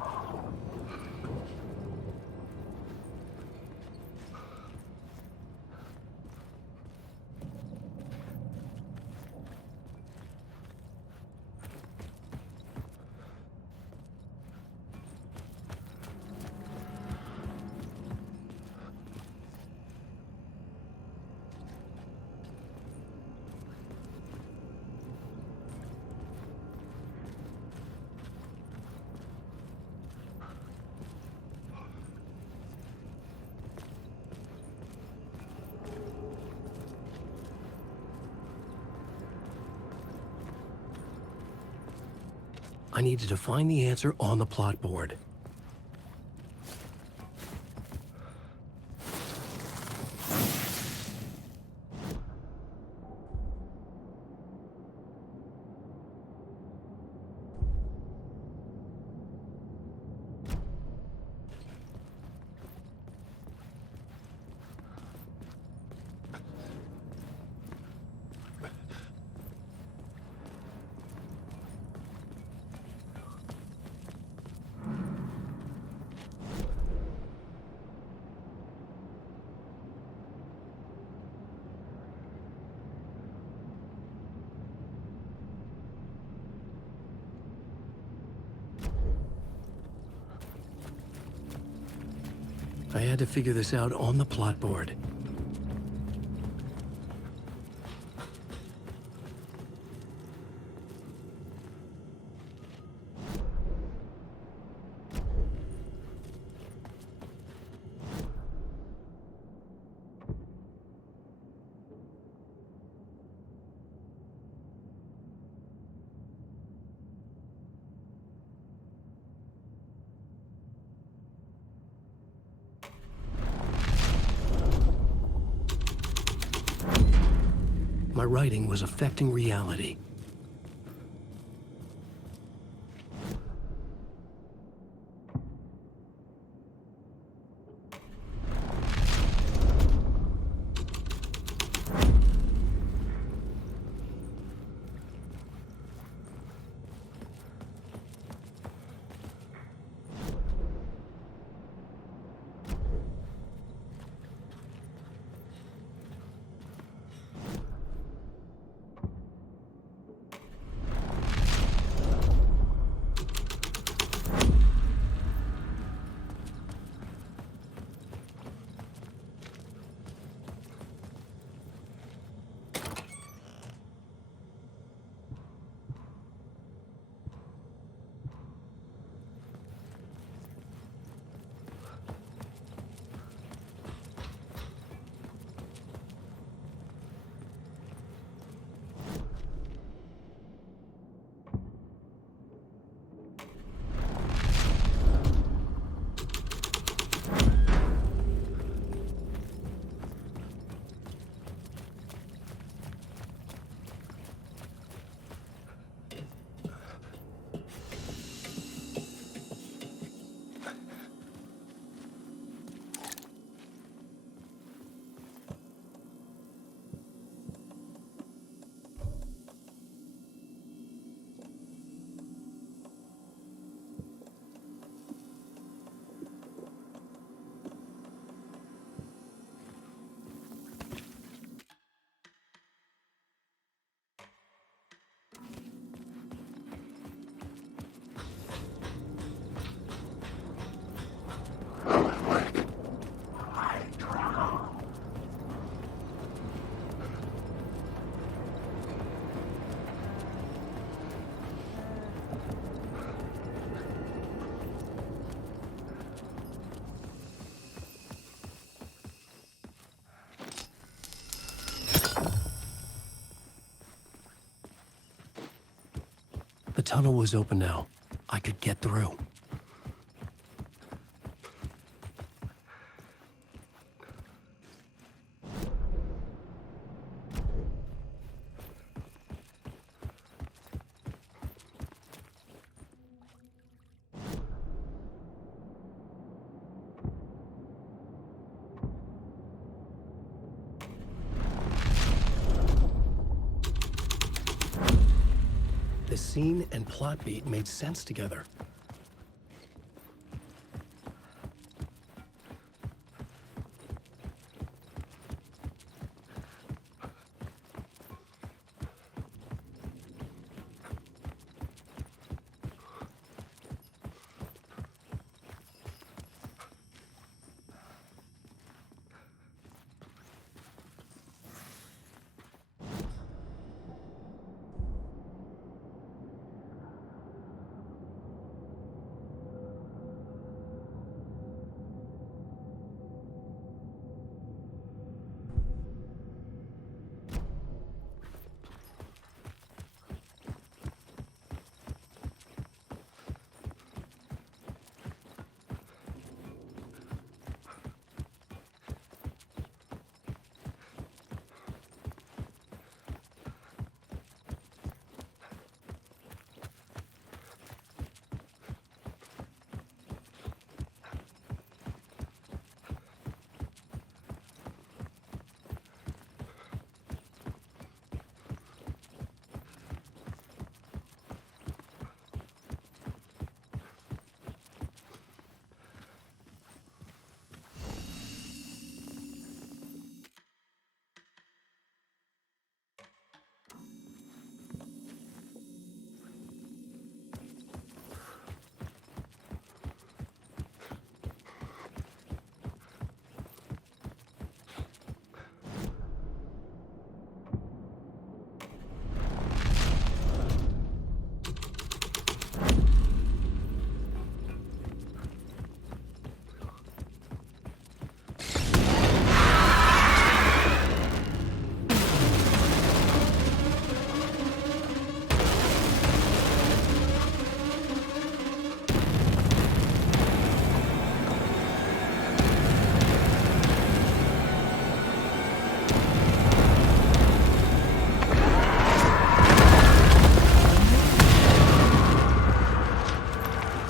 I needed to find the answer on the plot board. I had to figure this out on the plot board. My writing was affecting reality. tunnel was open now. I could get through. The scene and plot beat made sense together.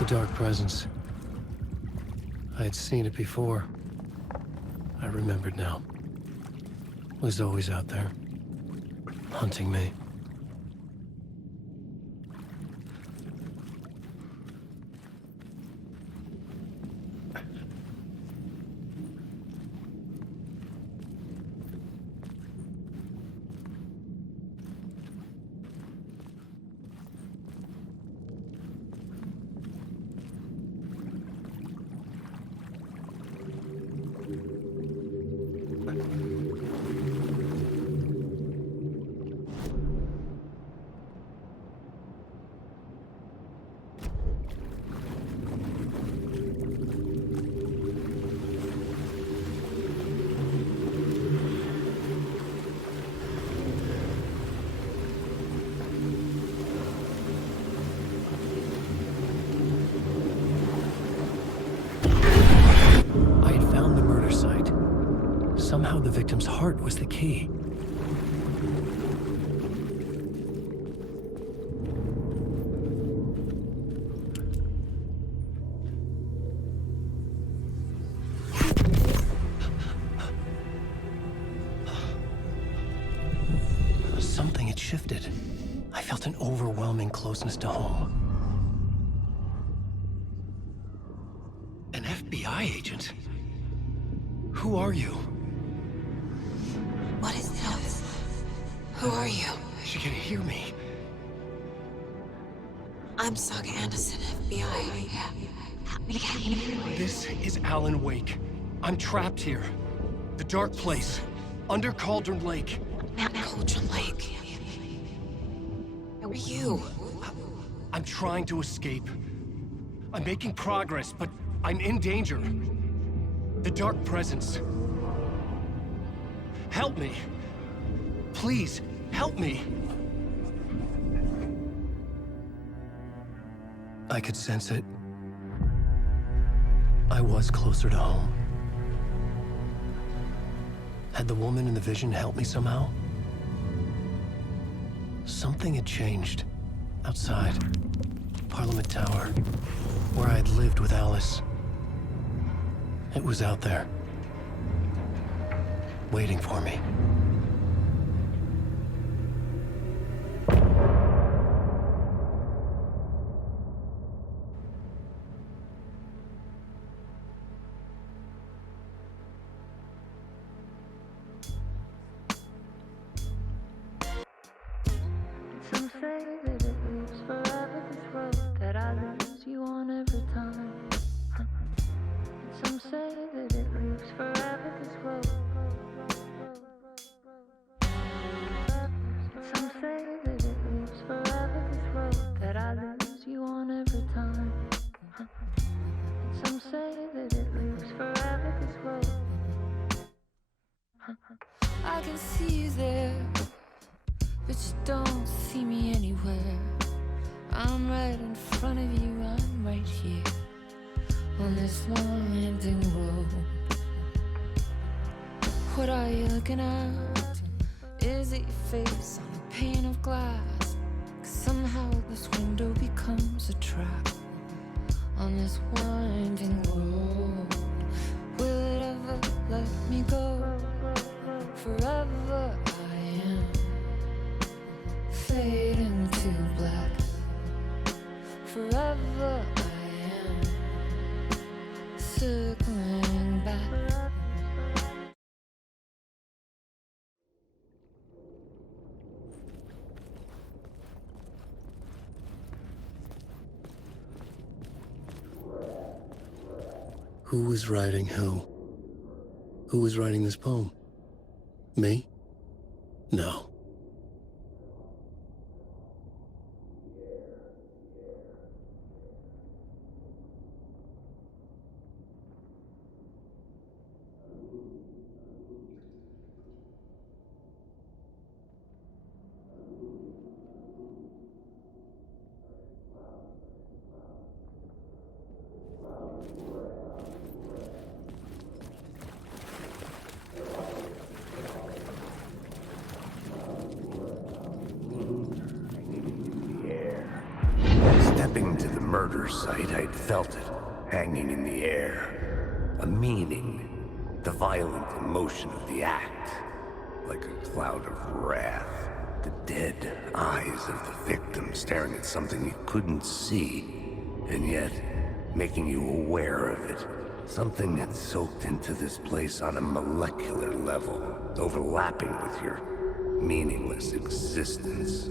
Dark presence. I had seen it before. I remembered now. It was always out there, hunting me. Somehow the victim's heart was the key. Something had shifted. I felt an overwhelming closeness to home. An FBI agent? Who are you? What is this? Who are you? She can hear me. I'm Saga Anderson, FBI. This is Alan Wake. I'm trapped here. The dark place. Under Cauldron Lake. Cauldron Lake. Who are you? I'm trying to escape. I'm making progress, but I'm in danger. The dark presence. Help me. Please, help me. I could sense it. I was closer to home. Had the woman in the vision helped me somehow? Something had changed. Outside. Parliament Tower. Where I had lived with Alice. It was out there. Waiting for me. Some say that it lives forever, this road that I lose you on every time. Some say that it lives forever, this road. Some say that it lives forever, this road that I lose you on every time. Some say that it lives forever, this road. I can see you there, but you don't see me anywhere. I'm right in front of you, I'm right here on this winding road. What are you looking at? Is it your face on a pane of glass? 'Cause somehow this window becomes a trap on this winding road. Will it ever let me go? Forever I am fading to black. Forever I am circling back. Who was writing who? Who was writing this poem? Me? No. Stepping to the murder site, I'd felt it, hanging in the air. A meaning, the violent emotion of the act, like a cloud of wrath. The dead eyes of the victim staring at something you couldn't see, and yet making you aware of it. Something had soaked into this place on a molecular level, overlapping with your meaningless existence.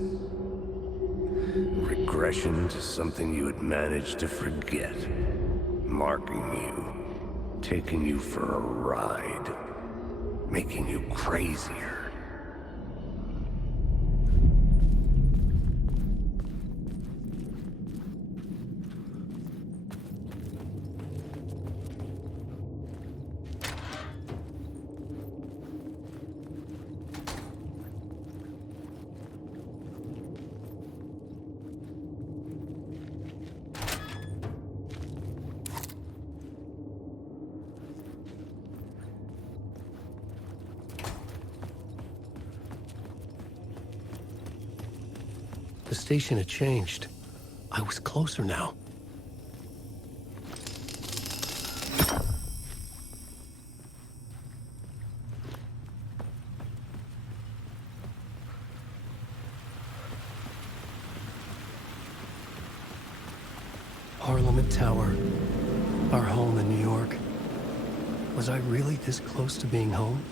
Regression to something you had managed to forget. Marking you. Taking you for a ride. Making you crazier. The station had changed. I was closer now. Parliament Tower. Our home in New York. Was I really this close to being home?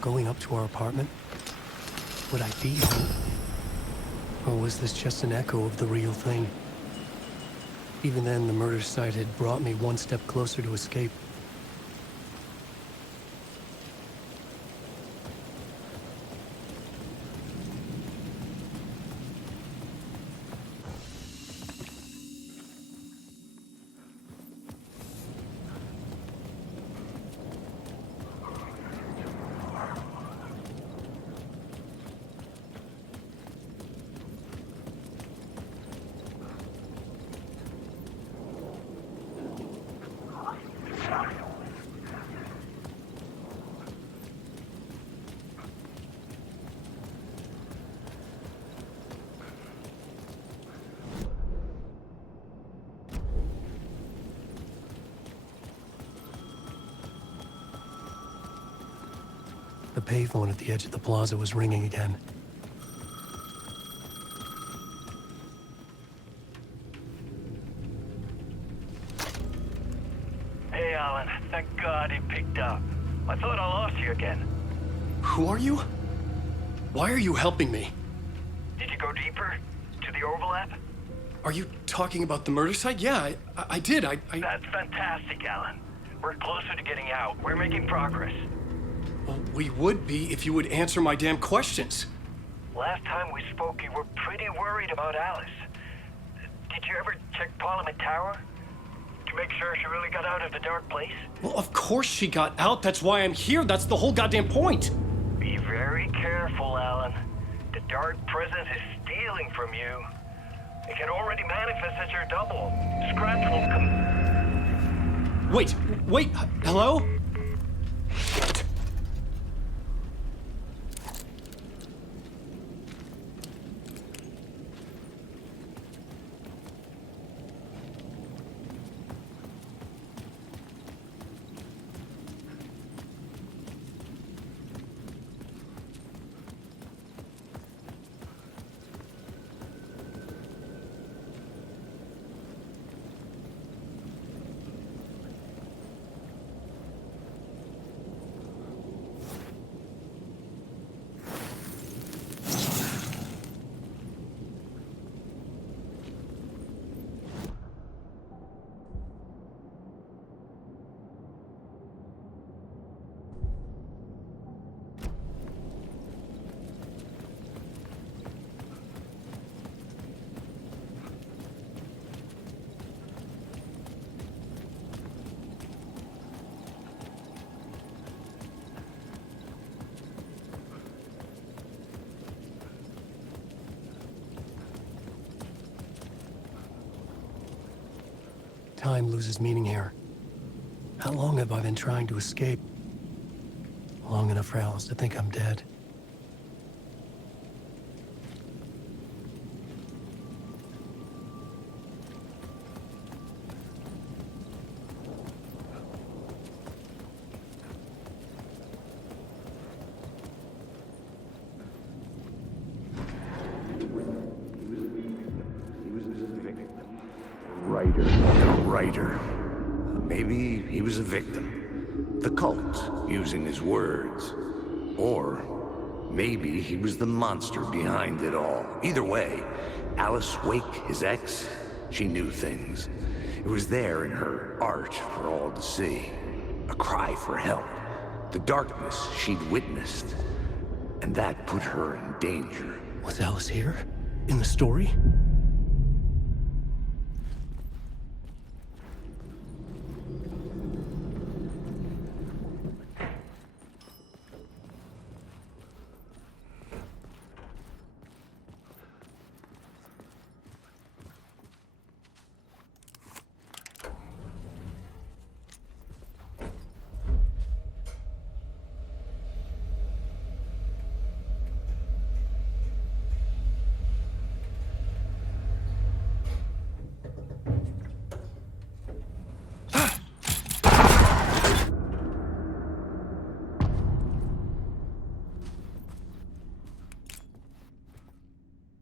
Going up to our apartment? Would I be home? Or was this just an echo of the real thing? Even then, the murder site had brought me one step closer to escape. payphone at the edge of the plaza was ringing again. Hey, Alan. Thank God he picked up. I thought I lost you again. Who are you? Why are you helping me? Did you go deeper? To the overlap? Are you talking about the murder site? Yeah, I did. That's fantastic, Alan. We're closer to getting out. We're making progress. Well, we would be if you would answer my damn questions. Last time we spoke, you were pretty worried about Alice. Did you ever check Parliament Tower? To make sure she really got out of the dark place? Well, of course she got out. That's why I'm here. That's the whole goddamn point. Be very careful, Alan. The dark presence is stealing from you. It can already manifest as your double. Scratch will come... Wait, hello? Time loses meaning here. How long have I been trying to escape? Long enough for Alice to think I'm dead. Writer. Maybe he was a victim. The cult, using his words. Or maybe he was the monster behind it all. Either way, Alice Wake, his ex, she knew things. It was there in her art for all to see. A cry for help. The darkness she'd witnessed. And that put her in danger. Was Alice here? In the story?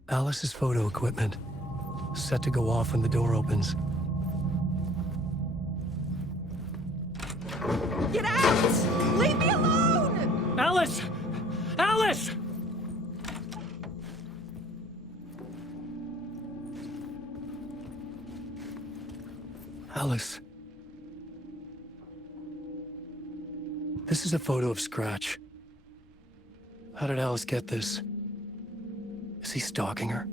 Alice's photo equipment, set to go off when the door opens. Get out! Leave me alone! Alice! Alice! Alice. This is a photo of Scratch. How did Alice get this? Is he stalking her?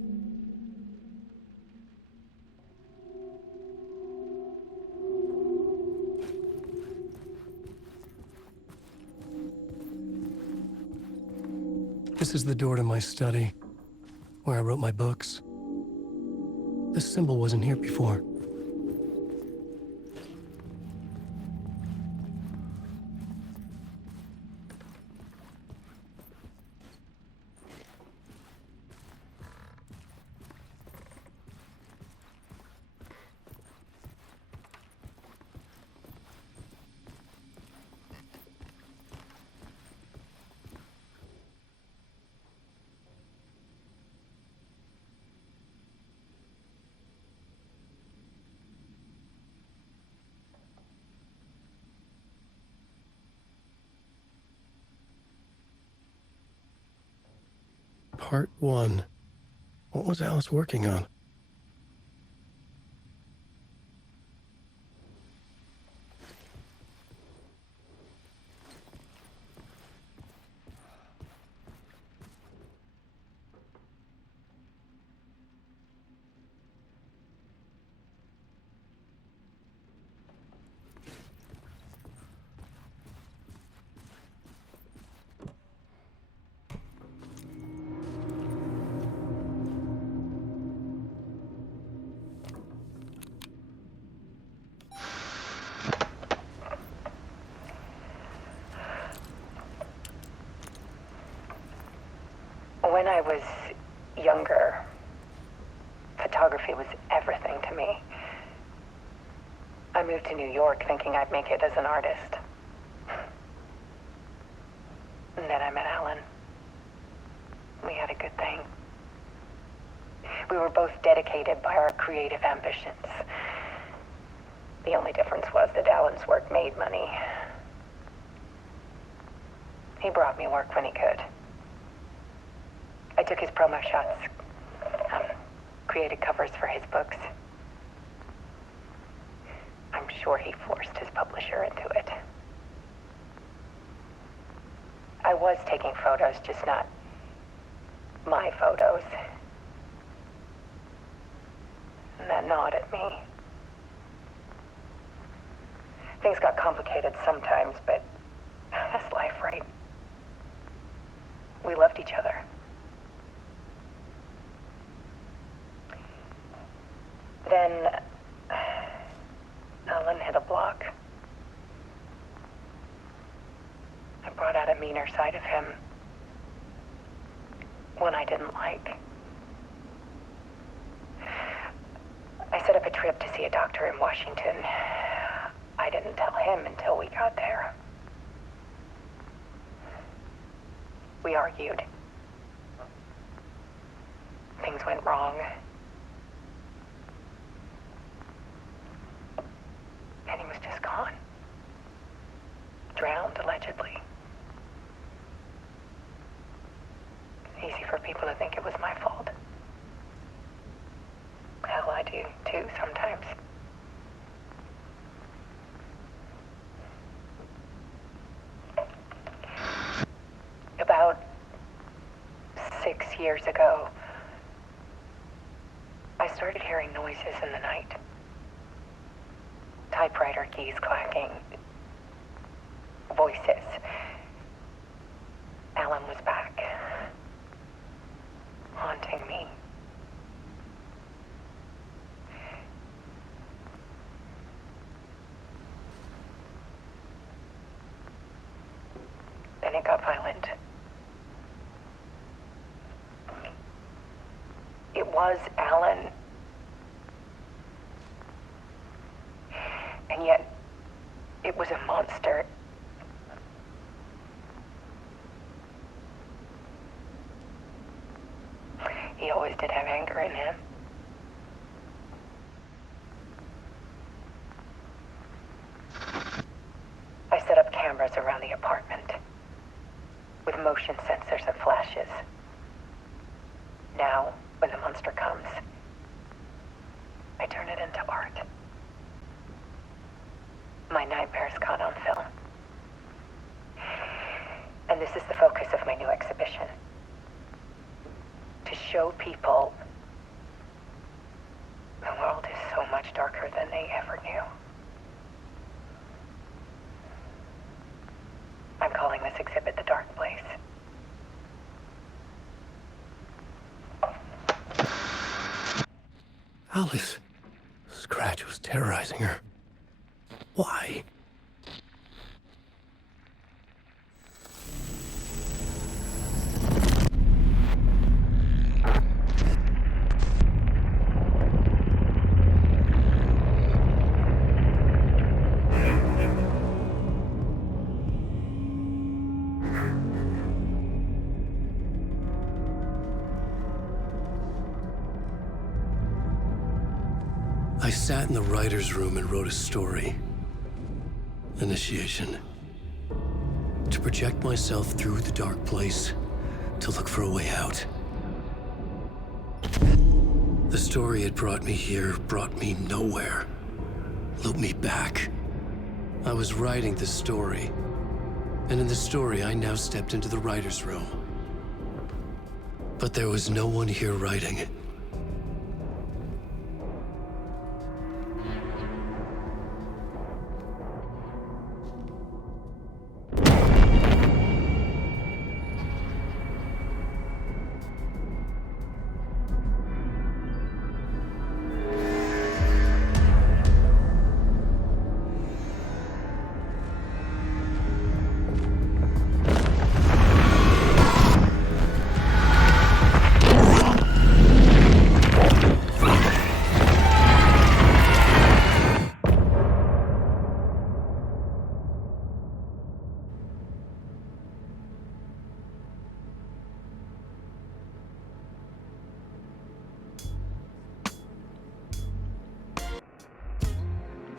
This is the door to my study, where I wrote my books. This symbol wasn't here before. Part 1. What was Alice working on? When I was younger, photography was everything to me. I moved to New York thinking I'd make it as an artist. And then I met Alan. We had a good thing. We were both dedicated by our creative ambitions. The only difference was that Alan's work made money. He brought me work when he could. I took his promo shots, created covers for his books. I'm sure he forced his publisher into it. I was taking photos, just not my photos. And that gnawed at me. Things got complicated sometimes, but that's life, right? We loved each other. Then Alan hit a block. I brought out a meaner side of him. One I didn't like. I set up a trip to see a doctor in Washington. I didn't tell him until we got there. We argued. Things went wrong. And he was just gone. Drowned, allegedly. Easy for people to think it was my fault. Hell, I do, too, sometimes. About 6 years ago, I started hearing noises in the night. Typewriter keys clacking. Voices. Alan was back. Haunting me. Then it got violent. It was Alan. And yet, it was a monster. He always did have anger in him. I set up cameras around the apartment with motion sensors and flashes. Now, when the monster comes, I turn it into art. My nightmares caught on film. And this is the focus of my new exhibition. To show people the world is so much darker than they ever knew. I'm calling this exhibit The Dark Place. Alice. Scratch was terrorizing her. Why? I sat in the writer's room and wrote a story. Initiation. To project myself through the dark place, to look for a way out. The story had brought me here, brought me nowhere. Looped me back. I was writing the story. And in the story, I now stepped into the writer's room. But there was no one here writing it.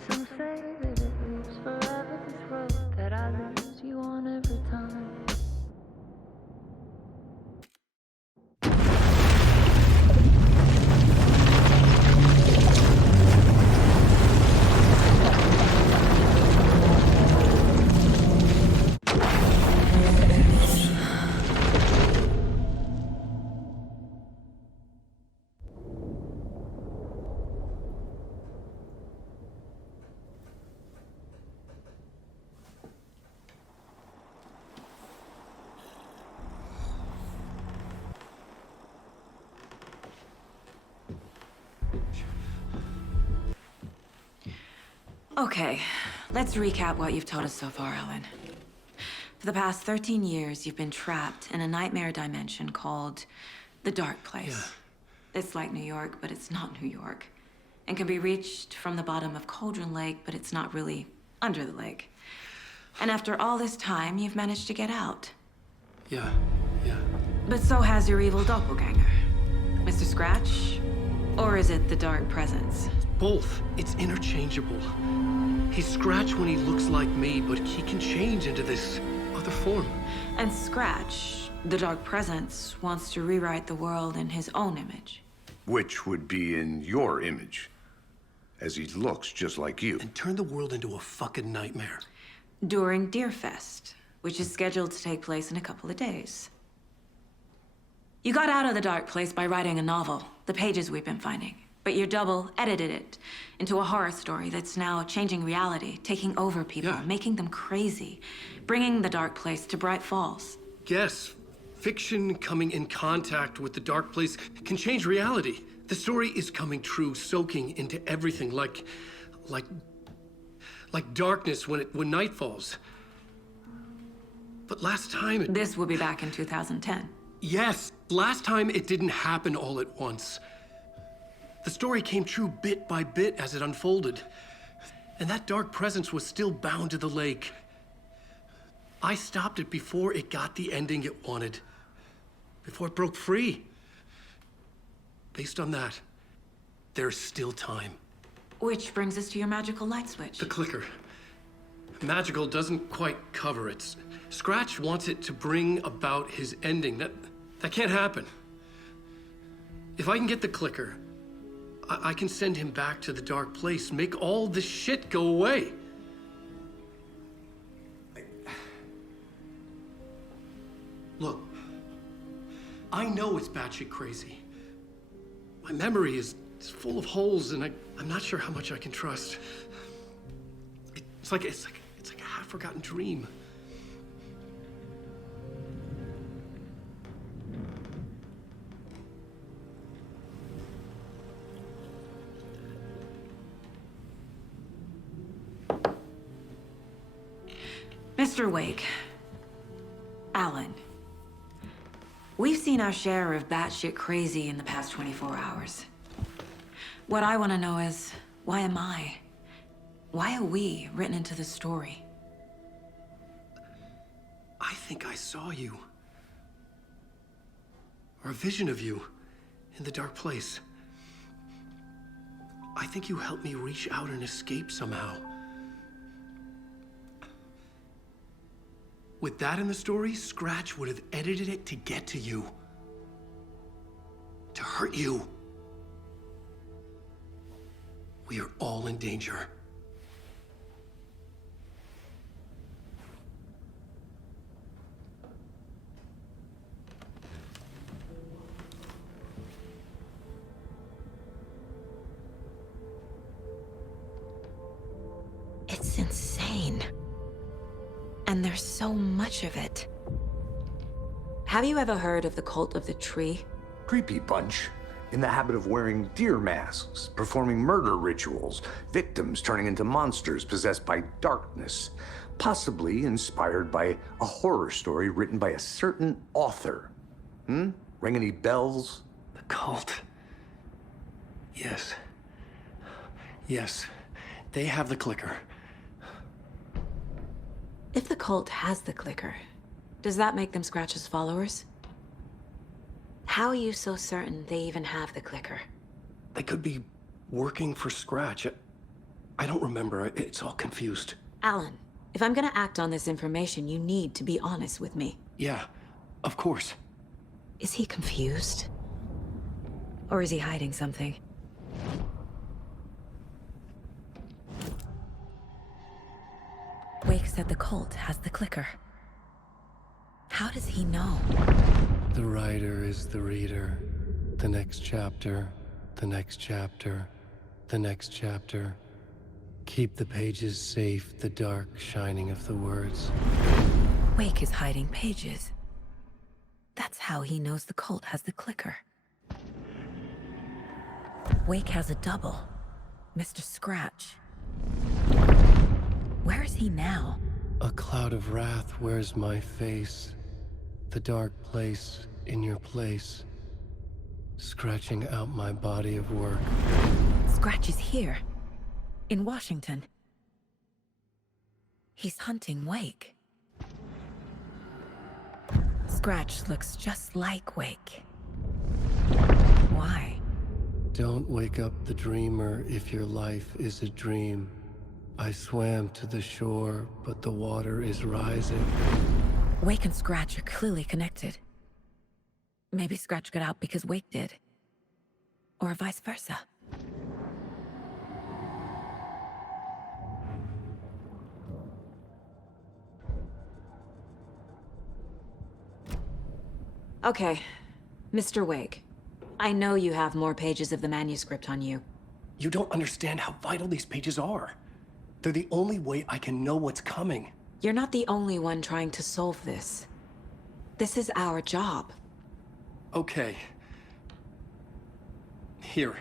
Some say that it leaves forever this road that I lose you on every time. Okay, let's recap what you've told us so far, Alan. For the past 13 years, you've been trapped in a nightmare dimension called the Dark Place. It's like New York, but it's not New York. And can be reached from the bottom of Cauldron Lake, but it's not really under the lake. And after all this time, you've managed to get out. Yeah. But so has your evil doppelganger. Mr. Scratch? Or is it the Dark Presence? Both. It's interchangeable. He's Scratch when he looks like me, but he can change into this other form. And Scratch, the Dark Presence, wants to rewrite the world in his own image. Which would be in your image, as he looks just like you. And turn the world into a fucking nightmare. During Deerfest, which is scheduled to take place in a couple of days. You got out of the Dark Place by writing a novel, the pages we've been finding. But your double edited it into a horror story that's now changing reality, taking over people, making them crazy, bringing the Dark Place to Bright Falls. Yes, fiction coming in contact with the Dark Place can change reality. The story is coming true, soaking into everything, like darkness when night falls. But last time This will be back in 2010. Yes, last time it didn't happen all at once. The story came true bit by bit as it unfolded. And that dark presence was still bound to the lake. I stopped it before it got the ending it wanted. Before it broke free. Based on that, there's still time. Which brings us to your magical light switch. The clicker. Magical doesn't quite cover it. Scratch wants it to bring about his ending. That can't happen. If I can get the clicker, I can send him back to the Dark Place, make all this shit go away. Look, I know it's batshit crazy. My memory is full of holes, and I'm not sure how much I can trust. It's like a half-forgotten dream. Mr. Wake, Alan, we've seen our share of batshit crazy in the past 24 hours. What I want to know is, why am I? Why are we written into the story? I think I saw you. Or a vision of you in the Dark Place. I think you helped me reach out and escape somehow. With that in the story, Scratch would have edited it to get to you. To hurt you. We are all in danger. It's insane. And there's so much of it. Have you ever heard of the cult of the tree? Creepy bunch. In the habit of wearing deer masks, performing murder rituals, victims turning into monsters possessed by darkness, possibly inspired by a horror story written by a certain author. Ring any bells? The cult. Yes. Yes. They have the clicker. If the cult has the clicker, does that make them Scratch's followers? How are you so certain they even have the clicker? They could be working for Scratch. I don't remember. It's all confused. Alan, if I'm gonna act on this information, you need to be honest with me. Yeah, of course. Is he confused? Or is he hiding something? Wake said the cult has the clicker. How does he know? The writer is the reader. The next chapter, the next chapter, the next chapter. Keep the pages safe, the dark shining of the words. Wake is hiding pages. That's how he knows the cult has the clicker. Wake has a double. Mr. Scratch. Where is he now? A cloud of wrath wears my face. The dark place in your place. Scratching out my body of work. Scratch is here. In Washington. He's hunting Wake. Scratch looks just like Wake. Why? Don't wake up the dreamer if your life is a dream. I swam to the shore, but the water is rising. Wake and Scratch are clearly connected. Maybe Scratch got out because Wake did. Or vice versa. Okay, Mr. Wake. I know you have more pages of the manuscript on you. You don't understand how vital these pages are. They're the only way I can know what's coming. You're not the only one trying to solve this. This is our job. Okay. Here.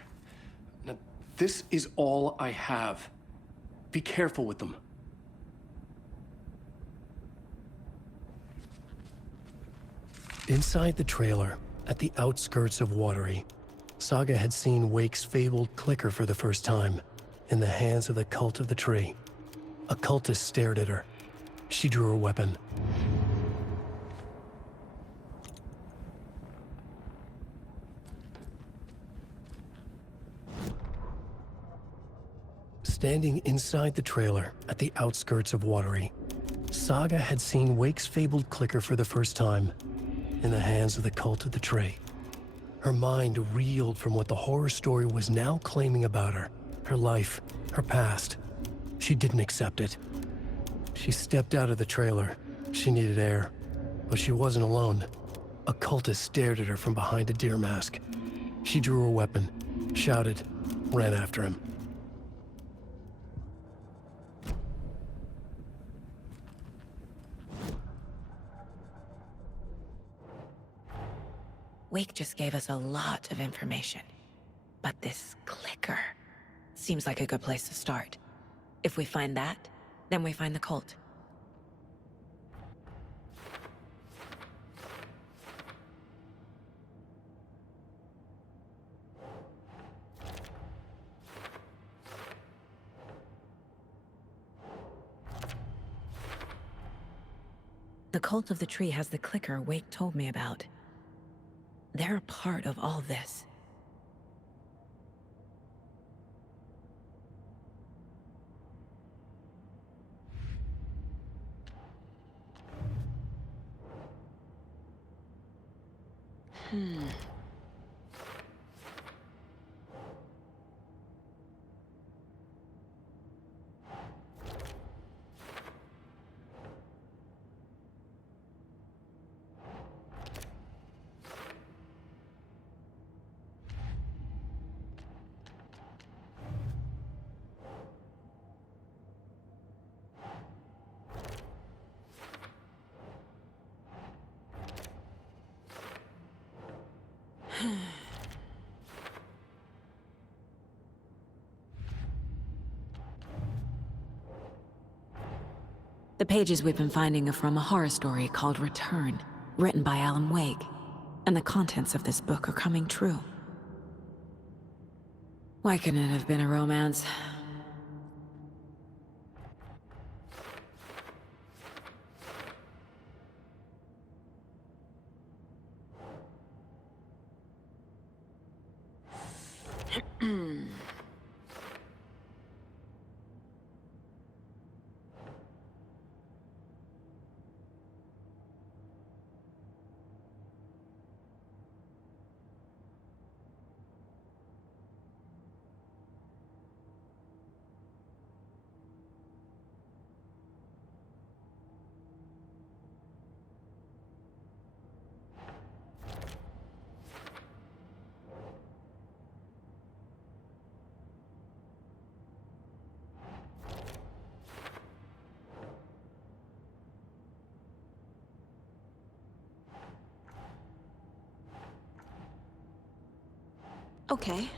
Now, this is all I have. Be careful with them. Inside the trailer, at the outskirts of Watery, Saga had seen Wake's fabled clicker for the first time, in the hands of the Cult of the Tree. A cultist stared at her. She drew her weapon. Standing inside the trailer at the outskirts of Watery, Saga had seen Wake's fabled clicker for the first time, in the hands of the Cult of the Tree. Her mind reeled from what the horror story was now claiming about her, her life, her past. She didn't accept it. She stepped out of the trailer. She needed air, but she wasn't alone. A cultist stared at her from behind a deer mask. She drew her weapon, shouted, ran after him. Wake just gave us a lot of information. But this clicker seems like a good place to start. If we find that, then we find the cult. The Cult of the Tree has the clicker Wake told me about. They're a part of all this. The pages we've been finding are from a horror story called Return, written by Alan Wake. And the contents of this book are coming true. Why couldn't it have been a romance? Okay.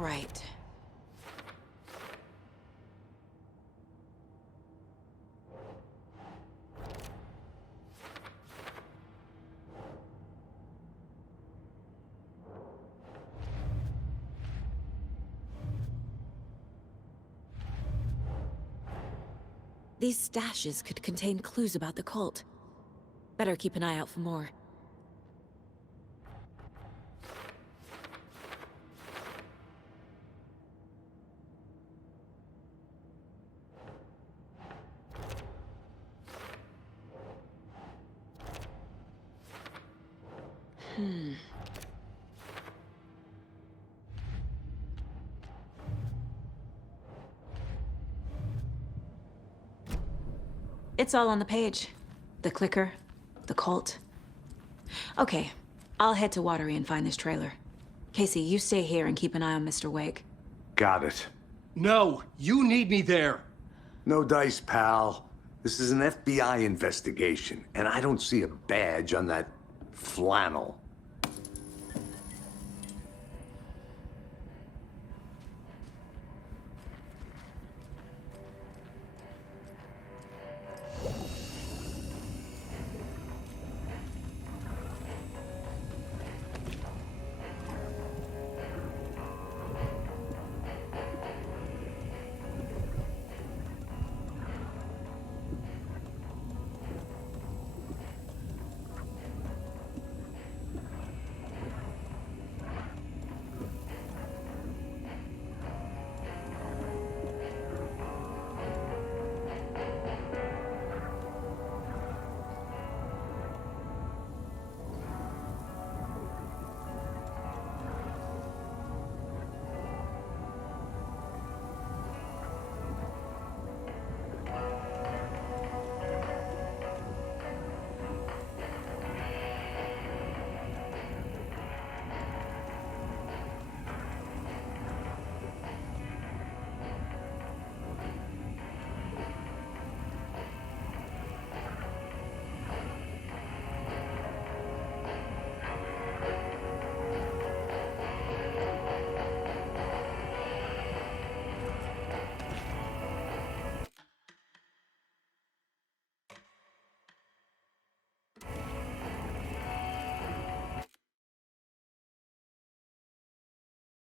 Right. These stashes could contain clues about the cult. Better keep an eye out for more. It's all on the page. The clicker, the cult. Okay, I'll head to Watery and find this trailer. Casey, you stay here and keep an eye on Mr. Wake. Got it. No, you need me there. No dice, pal. This is an FBI investigation, and I don't see a badge on that flannel.